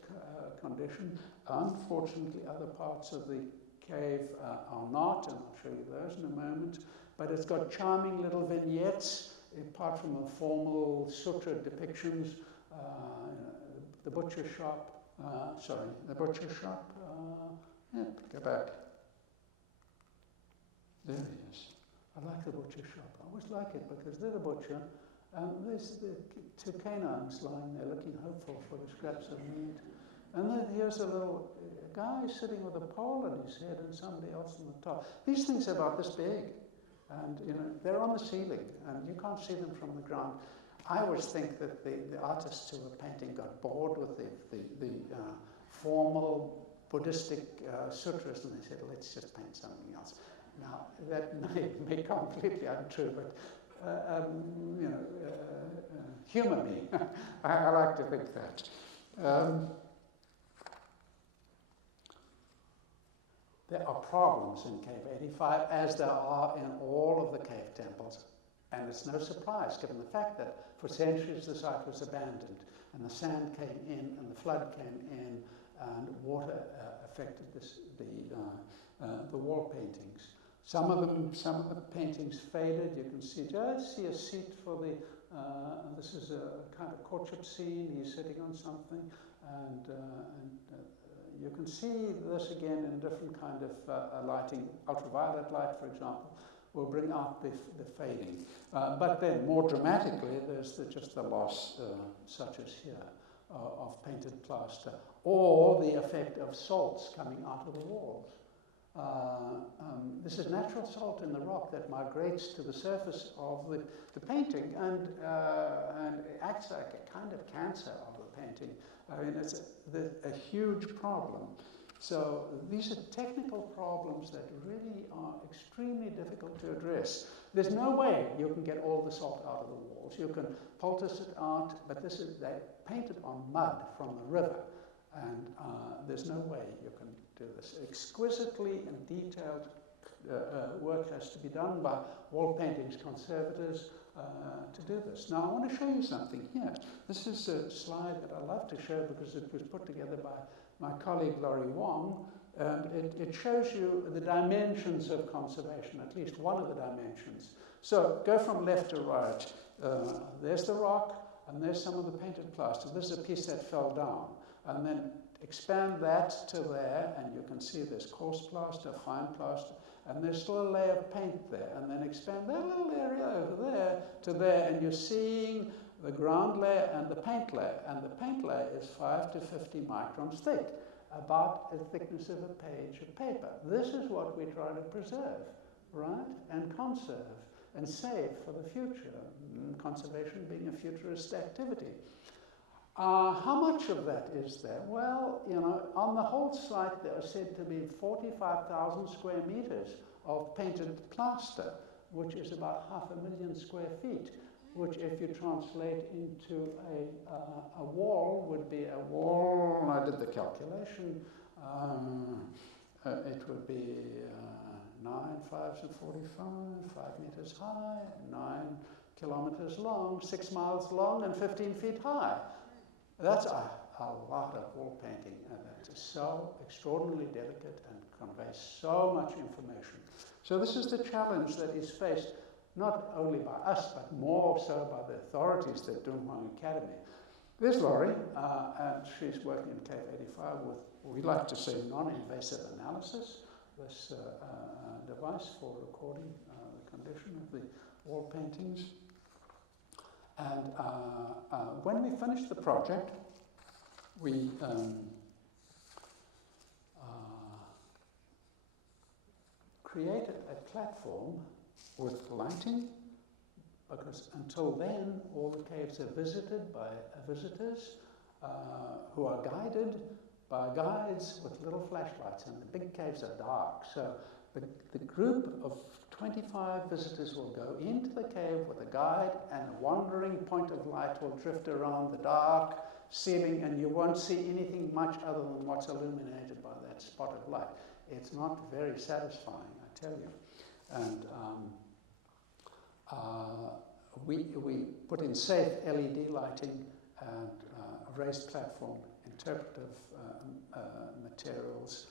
condition. Unfortunately, other parts of the cave are not, and I'll show you those in a moment. But it's got charming little vignettes apart from the formal sutra depictions, the butcher shop, yeah, go back. There he is. I like the butcher shop. I always like it because they're the butcher, and there's the two canines lying there looking hopeful for the scraps of meat. And then here's a little guy sitting with a pole on his head and somebody else on the top. These things are about this big. And they're on the ceiling, and you can't see them from the ground. I always think that the artists who were painting got bored with the formal Buddhistic sutras, and they said, let's just paint something else. Now, that may be completely untrue, but humor me. I like to think that. There are problems in Cave 85, as there are in all of the cave temples. And it's no surprise, given the fact that for centuries the site was abandoned, and the sand came in, and the flood came in, and water affected the wall paintings. Some of the paintings faded. You can see a seat for the. This is a kind of courtship scene. He's sitting on something, and you can see this again in different kind of lighting. Ultraviolet light, for example, will bring out the fading. But then, more dramatically, there's just the loss, such as here, of painted plaster, or the effect of salts coming out of the walls. This is natural salt in the rock that migrates to the surface of the painting and acts like a kind of cancer of the painting. I mean, it's a huge problem. So these are technical problems that really are extremely difficult to address. There's no way you can get all the salt out of the walls. You can poultice it out, but they painted on mud from the river, and there's no way you can do this. Exquisitely and detailed work has to be done by wall paintings conservators to do this. Now, I want to show you something here. This is a slide that I love to show because it was put together by my colleague Laurie Wong, and it shows you the dimensions of conservation, at least one of the dimensions. So go from left to right. There's the rock, and there's some of the painted plaster. This is a piece that fell down. And then expand that to there, and you can see there's coarse plaster, fine plaster, and there's still a layer of paint there. And then expand that little area over there to there, and you're seeing the ground layer and the paint layer. And the paint layer is 5 to 50 microns thick, about the thickness of a page of paper. This is what we try to preserve, right? And conserve and save for the future. Conservation being a futurist activity. How much of that is there? Well, on the whole site there are said to be 45,000 square meters of painted plaster, which is about 500,000 square feet, which if you translate into a wall would be a wall, I did the calculation, it would be 9 5s are 45, 5 meters high, 9 kilometers long, 6 miles long, and 15 feet high. That's a lot of wall painting, and that is so extraordinarily delicate and conveys so much information. So this is the challenge that is faced not only by us, but more so by the authorities at Dunhuang Academy. There's Laurie, and she's working in Cave 85 with, we like to say, non-invasive analysis, this device for recording the condition of the wall paintings. And when we finished the project, we created a platform with lighting, because until then, all the caves are visited by visitors who are guided by guides with little flashlights, and the big caves are dark. So the group of 25 visitors will go into the cave with a guide, and a wandering point of light will drift around the dark ceiling, and you won't see anything much other than what's illuminated by that spot of light. It's not very satisfying, I tell you. And we put in safe LED lighting and a raised platform, interpretive materials,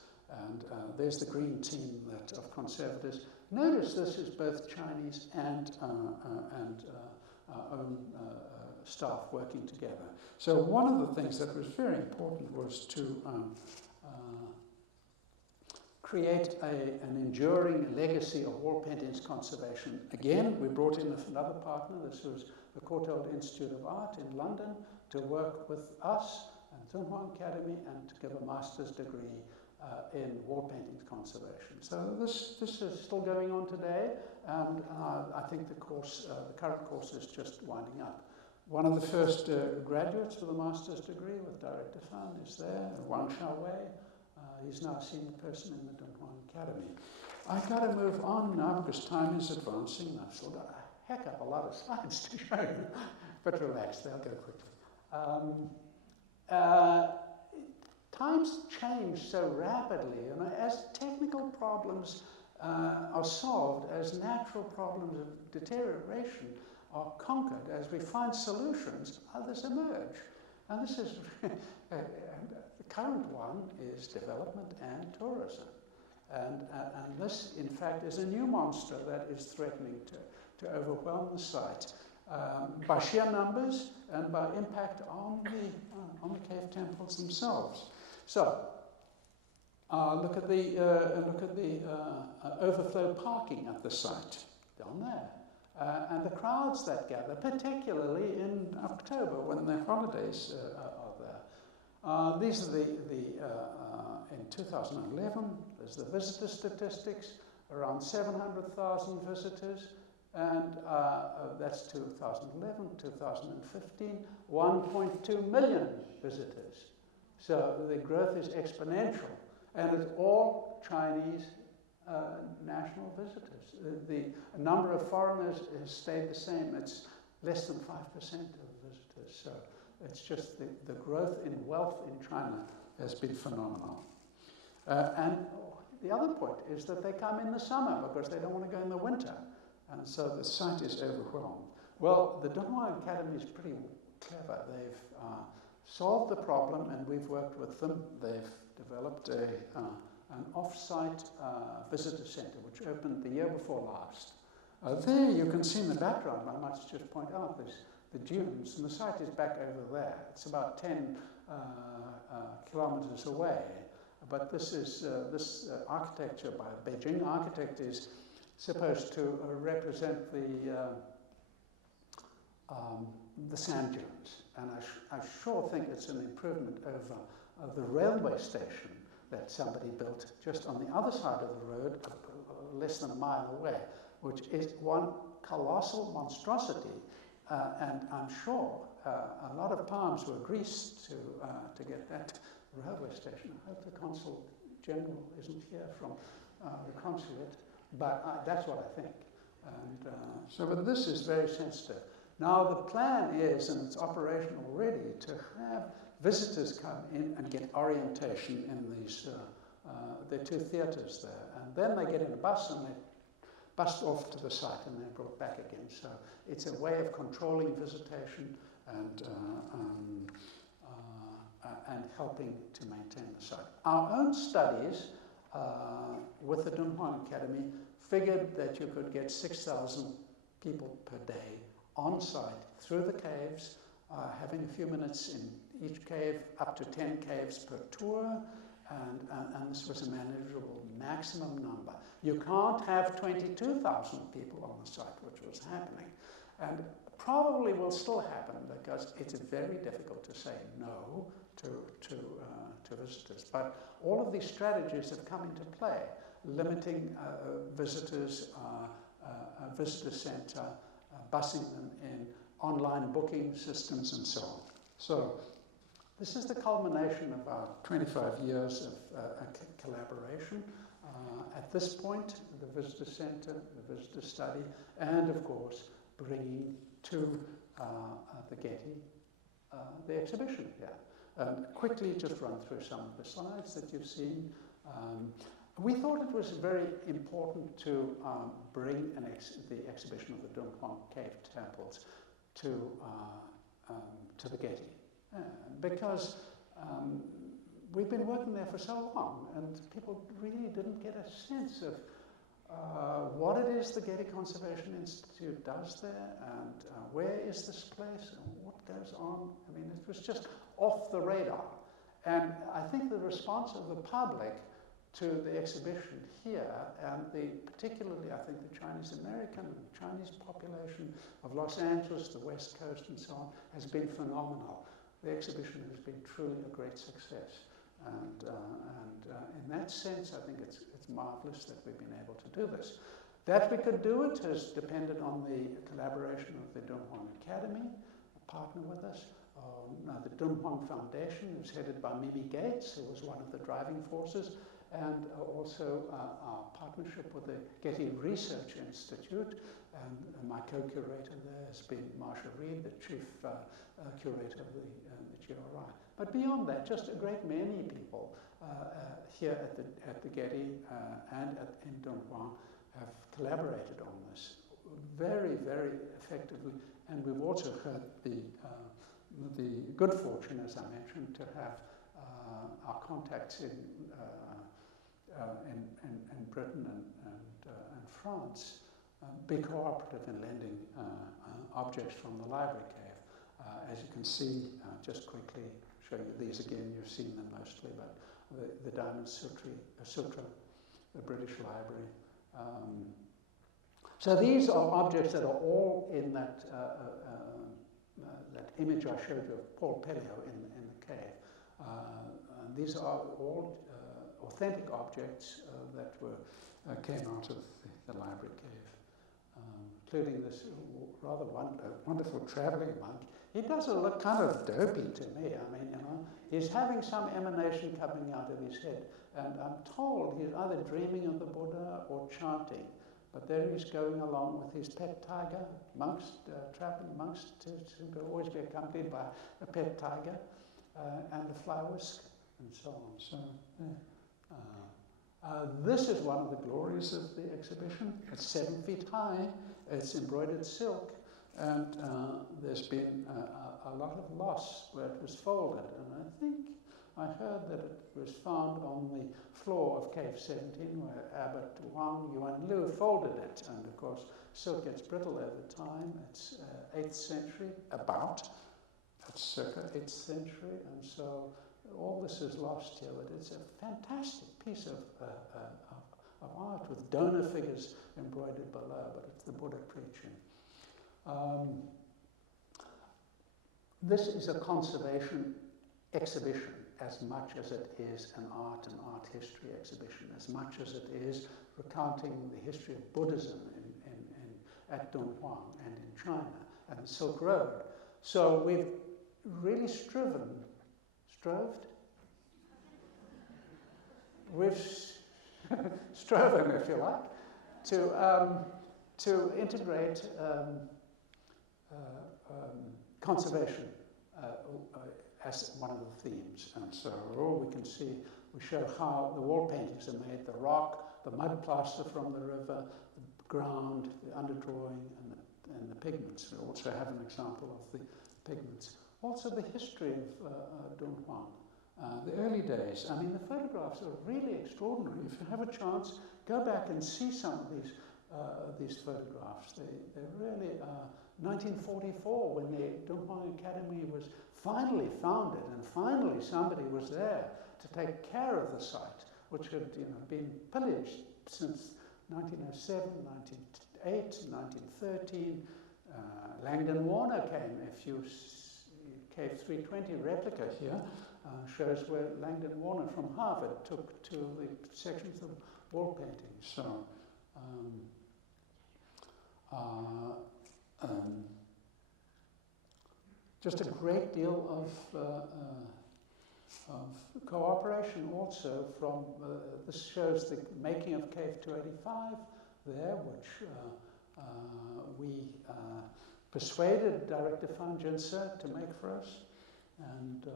and there's the green team of conservators. Notice this is both Chinese and our own staff working together. So one of the things that was very important was to create an enduring legacy of wall paintings conservation. Again, we brought in another partner. This was the Courtauld Institute of Art in London to work with us and Dunhuang Academy and to give a master's degree in wall paintings conservation. So this is still going on today, and I think the current course is just winding up. One of the first graduates with a master's degree with Director Fan is there, Wang Xiaowei. He's now a senior person in the Dunhuang Academy. I've got to move on now because time is advancing. I've still got a heck of a lot of slides to show you, but relax, they'll go quickly. Times change so rapidly, and as technical problems are solved, as natural problems of deterioration are conquered, as we find solutions, others emerge. And this is, the current one is development and tourism. And this, in fact, is a new monster that is threatening to overwhelm the site by sheer numbers and by impact on the cave temples themselves. So, look at the overflow parking at the site down there, and the crowds that gather, particularly in October when the holidays are there. These are in 2011. There's the visitor statistics, around 700,000 visitors, and that's 2011, 2015, 1.2 million visitors. So the growth is exponential, and it's all Chinese national visitors. The number of foreigners has stayed the same. It's less than 5% of visitors. So it's just the growth in wealth in China has been phenomenal. And the other point is that they come in the summer because they don't want to go in the winter. And so the site is overwhelmed. Well, the Dunhuang Academy is pretty clever. They've solved the problem, and we've worked with them. They've developed an off-site visitor center, which opened the year before last. There you can see in the background, I might just point out, there's the dunes, and the site is back over there. It's about 10 kilometers away. But this is architecture by a Beijing architect is supposed to represent the sand dunes. And I sure think it's an improvement over the railway station that somebody built just on the other side of the road, less than a mile away, which is one colossal monstrosity. And I'm sure a lot of palms were greased to get that railway station. I hope the Consul General isn't here from the consulate, but that's what I think. And but this is very sensitive. Now the plan is, and it's operational already, to have visitors come in and get orientation in these, there are two theatres there, and then they get in a bus and they bust off to the site and they're brought back again. So it's a way of controlling visitation and helping to maintain the site. Our own studies with the Dunhuang Academy figured that you could get 6,000 people per day on site through the caves, having a few minutes in each cave, up to 10 caves per tour, and this was a manageable maximum number. You can't have 22,000 people on the site, which was happening, and probably will still happen because it's very difficult to say no to visitors. But all of these strategies have come into play, limiting visitors, a visitor center, busing them in, online booking systems, and so on. So this is the culmination of our 25 years of collaboration. At this point, the visitor center, the visitor study, and of course, bringing to the Getty the exhibition here. Quickly just run through some of the slides that you've seen. We thought it was very important to bring the exhibition of the Dunhuang cave temples to the Getty, because we've been working there for so long, and people really didn't get a sense of what it is the Getty Conservation Institute does there, and where is this place, and what goes on. I mean, it was just off the radar. And I think the response of the public to the exhibition here, and particularly, I think, the Chinese American and Chinese population of Los Angeles, the West Coast, and so on, has been phenomenal. The exhibition has been truly a great success. And in that sense, I think it's marvelous that we've been able to do this. That we could do it has depended on the collaboration of the Dunhuang Academy, a partner with us. The Dunhuang Foundation is headed by Mimi Gates, who was one of the driving forces, and also our partnership with the Getty Research Institute, and my co-curator there has been Marsha Reed, the chief curator of the GRI. But beyond that, just a great many people here at the Getty and in Dunhuang have collaborated on this very, very effectively, and we've also had the good fortune, as I mentioned, to have our contacts in Britain and France be cooperative in lending objects from the library cave. As you can see, just quickly show you these again, you've seen them mostly, but the Diamond Sutra, the British Library. So these are objects that are all in that that image I showed you of Paul Pelliot in the cave. And these are all authentic objects that came out of the library cave, including this rather wonderful traveling monk. He does look kind of dopey to me. I mean, you know, he's having some emanation coming out of his head, and I'm told he's either dreaming of the Buddha or chanting. But there he's going along with his pet tiger, monks, traveling monks to always be accompanied by a pet tiger, and the fly whisk, and so on. So, this is one of the glories of the exhibition. It's 7 feet high, it's embroidered silk, and there's been a lot of loss where it was folded. And I think I heard that it was found on the floor of Cave 17 where Abbot Wang Yuanlu folded it. And of course, silk gets brittle over time. It's 8th century, that's circa 8th century. And so all this is lost here, but it's a fantastic piece of art with donor figures embroidered below, but it's the Buddha preaching. This is a conservation exhibition as much as it is an art and art history exhibition, as much as it is recounting the history of Buddhism at Dunhuang and in China and the Silk Road. So we've really we've striven, if you like, to integrate conservation as one of the themes. And so we can see, we show how the wall paintings are made, the rock, the mud plaster from the river, the ground, the underdrawing, and the pigments. We also have an example of the pigments. Also the history of Dunhuang, the early days. I mean, the photographs are really extraordinary. If you have a chance, go back and see some of these photographs. They really are 1944, when the Dunhuang Academy was finally founded, and finally somebody was there to take care of the site, which had been pillaged since 1907, 1908, 1913. Langdon Warner came. If you Cave 320 replica here shows where Langdon Warner from Harvard took to the sections of wall paintings. So. Just a great deal of cooperation also from, this shows the making of Cave 285 there, which we persuaded Director Fan Jinse to make for us, and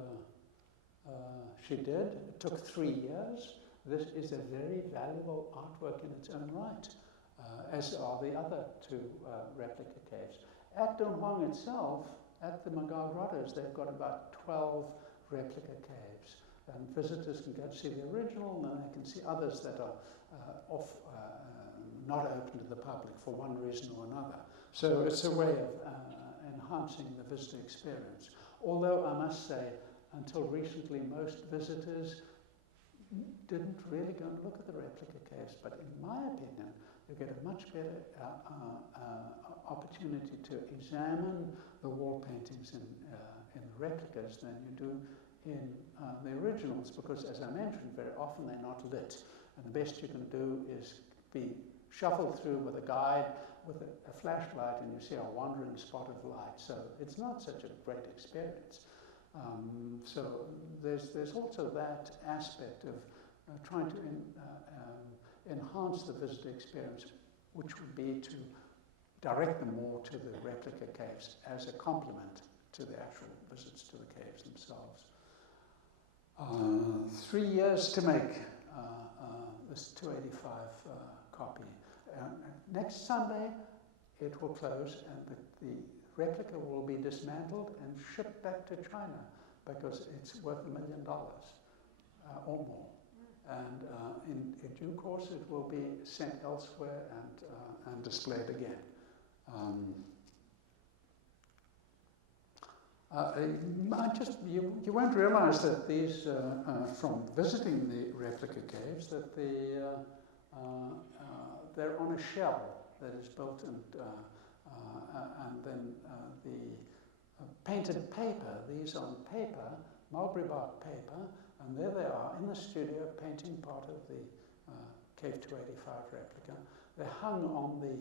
she did. It took 3 years. This is a very valuable artwork in its own right, as are the other 2 replica caves. At Dunhuang itself, at the Mogao Grottoes, they've got about 12 replica caves. And visitors can go to see the original, and then they can see others that are off not open to the public for one reason or another. So it's a way of enhancing the visitor experience. Although I must say, until recently, most visitors didn't really go and look at the replica caves, but in my opinion, you get a much better opportunity to examine the wall paintings in the replicas than you do in the originals, because as I mentioned, very often they're not lit, and the best you can do is be shuffled through with a guide with a flashlight, and you see a wandering spot of light. So it's not such a great experience. So there's also that aspect of trying to enhance the visitor experience, which would be to direct them more to the replica caves as a complement to the actual visits to the caves themselves. 3 years to make this 285 copy. Next Sunday it will close, and the replica will be dismantled and shipped back to China because it's worth $1 million or more. And in due course, it will be sent elsewhere and displayed again. You won't realize that these, from visiting the replica caves, that they're on a shell that is built, and then the painted paper, these on paper, mulberry bark paper, and there they are in the studio painting part of the Cave 285 replica. They're hung on the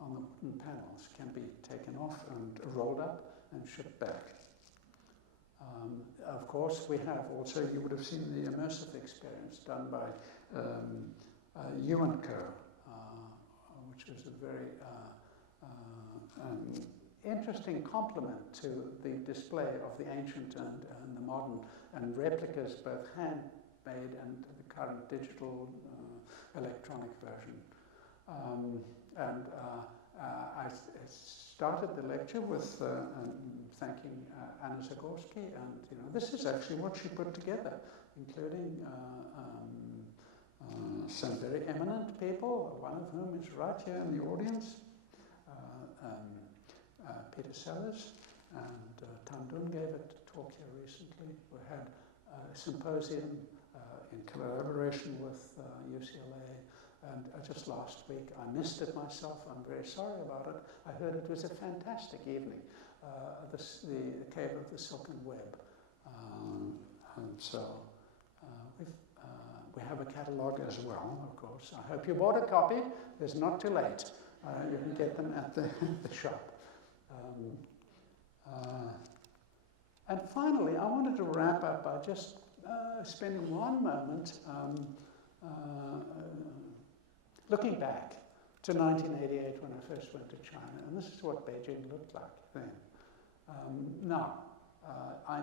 wooden panels, can be taken off and rolled up and shipped back. Of course, we have also, you would have seen the immersive experience done by UNESCO, which was a very interesting complement to the display of the ancient and the modern, and replicas, both handmade and the current digital electronic version. I started the lecture with thanking Anna Zagorski, and this is actually what she put together, including some very eminent people, one of whom is right here in the audience, Peter Sellers, and Tan Dun gave a talk here recently. We had a symposium in collaboration with UCLA, and just last week I missed it myself. I'm very sorry about it. I heard it was a fantastic evening, the Cave of the Silken Web. And so we have a catalogue as well, of course. I hope you bought a copy. It's not too late. You can get them at the shop. And finally, I wanted to wrap up by just spending one moment looking back to 1988 when I first went to China, and this is what Beijing looked like then. Now, I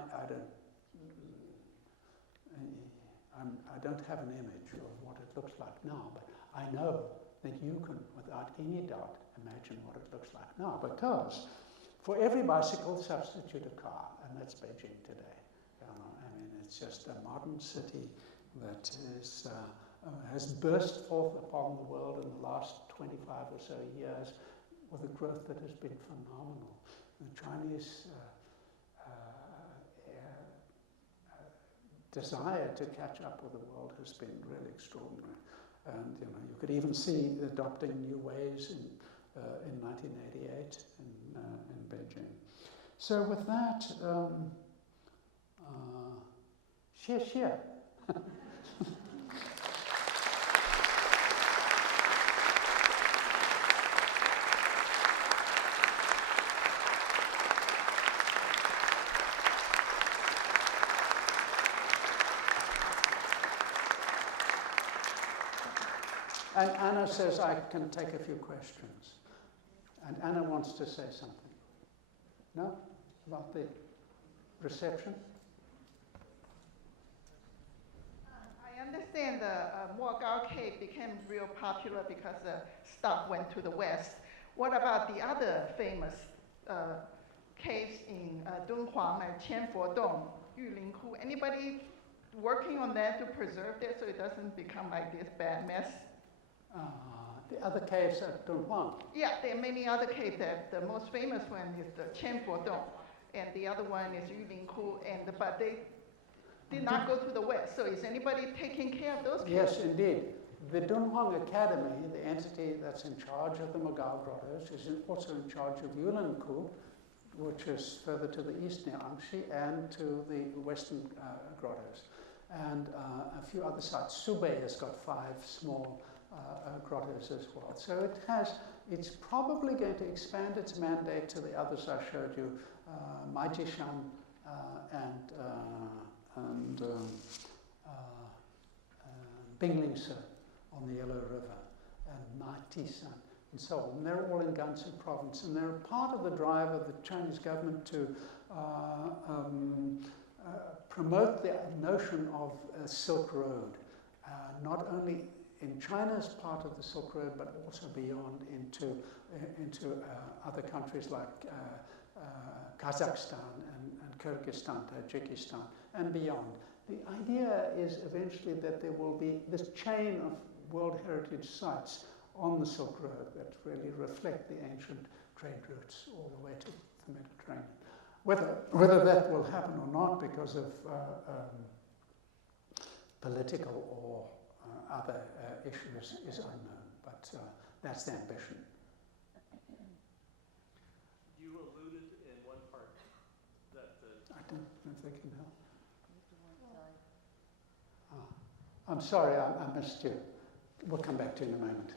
don't have an image of what it looks like now, but I know that you can, without any doubt, imagine what it looks like now, because for every bicycle, substitute a car, and that's Beijing today. It's just a modern city that is, has burst forth upon the world in the last 25 or so years with a growth that has been phenomenal. The Chinese desire to catch up with the world has been really extraordinary. And you could even see adopting new ways in 1988 in Beijing. So with that, xie. And Anna says I can take a few questions. And Anna wants to say something. No? About the reception? I understand the Mogao Cave became real popular because the stuff went to the west. What about the other famous caves in Dunhuang, like Qianfodong, Yulinghu? Anybody working on that to preserve that so it doesn't become like this bad mess? The other caves at Dunhuang. Yeah, there are many other caves. The most famous one is the Qianguodong, and the other one is Yulingku, but they did not go to the west. So is anybody taking care of those caves? Yes, indeed. The Dunhuang Academy, the entity that's in charge of the Mogao Grottoes, is also in charge of Yulingku, which is further to the east near Angxi, and to the western grottos, and a few other sites. Subei has got 5 small grottos as well. So it's probably going to expand its mandate to the others I showed you, Mingsha Shan and Binglingse on the Yellow River, and Natisan, and so on. They're all in Gansu province, and they're part of the drive of the Chinese government to promote the notion of a Silk Road, not only in China's part of the Silk Road, but also beyond into other countries like Kazakhstan and Kyrgyzstan, Tajikistan, and beyond. The idea is eventually that there will be this chain of World Heritage sites on the Silk Road that really reflect the ancient trade routes all the way to the Mediterranean. Whether that will happen or not because of political or other issues is unknown, but that's the ambition. You alluded in one part that I don't know if they can help. I'm sorry, I missed you. We'll come back to you in a moment.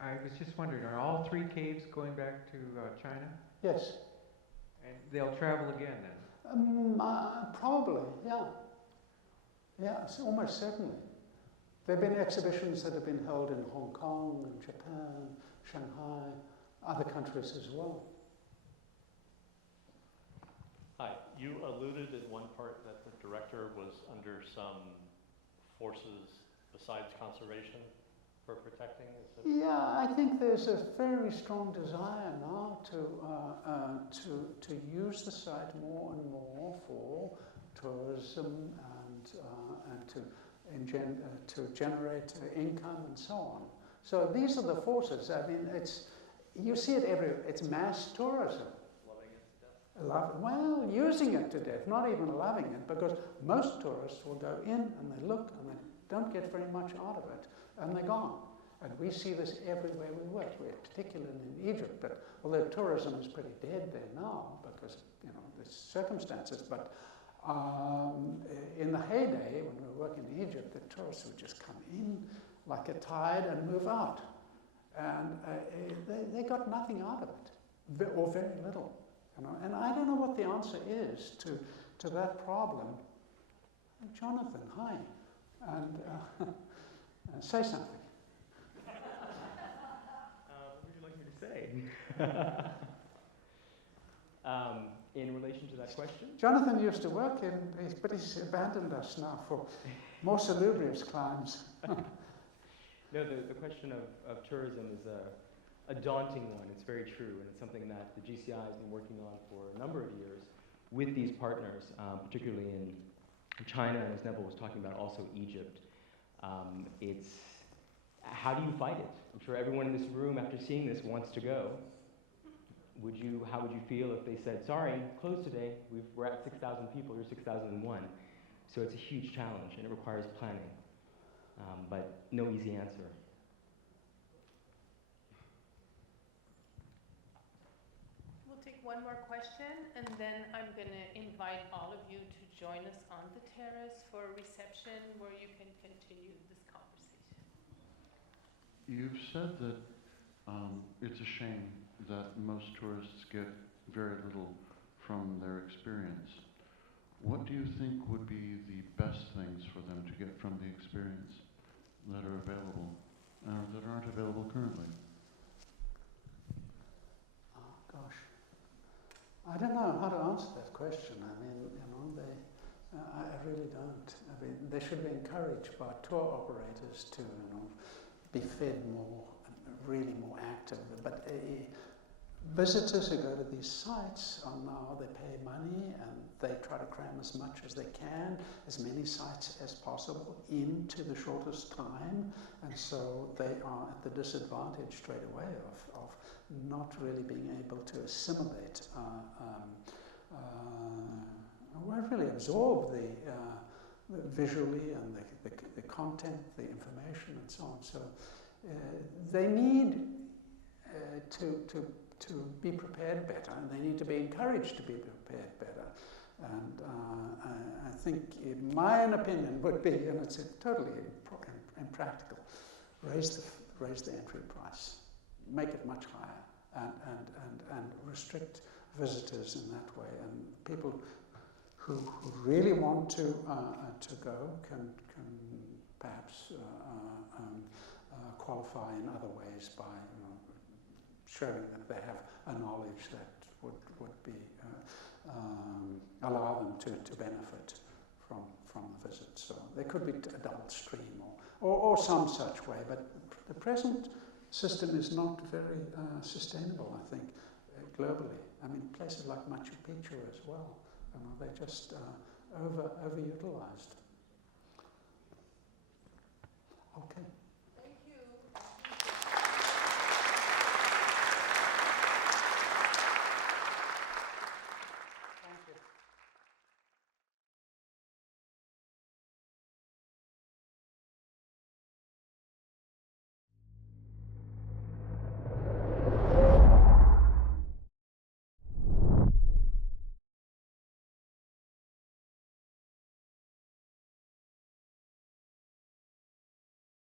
I was just wondering, are all 3 caves going back to China? Yes. And they'll travel again then? Probably, yeah. Yeah, almost certainly. There have been exhibitions that have been held in Hong Kong, and Japan, Shanghai, other countries as well. Hi, you alluded in one part that the director was under some forces besides conservation for protecting? Yeah, I think there's a very strong desire now to use the site more and more for tourism and to generate income and so on. So these are the forces. I mean, you see it everywhere. It's mass tourism. Loving it to death? Well, using it to death, not even loving it, because most tourists will go in and they look and they don't get very much out of it, and they're gone. And we see this everywhere we work. We're particularly in Egypt, but although tourism is pretty dead there now because there's circumstances, but in the heyday when we were working in Egypt, the tourists would just come in like a tide and move out, and they got nothing out of it, or very little. And I don't know what the answer is to that problem. Jonathan, hi, and say something. What would you like me to say? In relation to that question? Jonathan used to work but he's abandoned us now for more salubrious climes. No, the question of tourism is a daunting one. It's very true, and it's something that the GCI has been working on for a number of years with these partners, particularly in China, and as Neville was talking about, also Egypt. It's how do you fight it? I'm sure everyone in this room, after seeing this, wants to go. How would you feel if they said, sorry, closed today, we're at 6,000 people, you're 6,001. So it's a huge challenge, and it requires planning, but no easy answer. We'll take one more question, and then I'm going to invite all of you to join us on the terrace for a reception where you can continue this conversation. You've said that it's a shame that most tourists get very little from their experience. What do you think would be the best things for them to get from the experience that are available, that aren't available currently? Oh, gosh. I don't know how to answer that question. I mean, I really don't. I mean, they should be encouraged by tour operators to, be fed more, really more active. But visitors who go to these sites are now, they pay money and they try to cram as much as they can, as many sites as possible into the shortest time, and so they are at the disadvantage straight away of not really being able to assimilate, well, really absorb the visually and the content, the information and so on. So they need to be prepared better, and they need to be encouraged to be prepared better. And I think, in my opinion, would be, and it's totally impractical, raise the entry price, make it much higher, and restrict visitors in that way. And people who really want to go can perhaps qualify in other ways by showing that they have a knowledge that would be allow them to benefit from the visit. So there could be a double stream or some such way, but the present system is not very sustainable, I think, globally. I mean, places like Machu Picchu as well, they're just overutilized. Okay.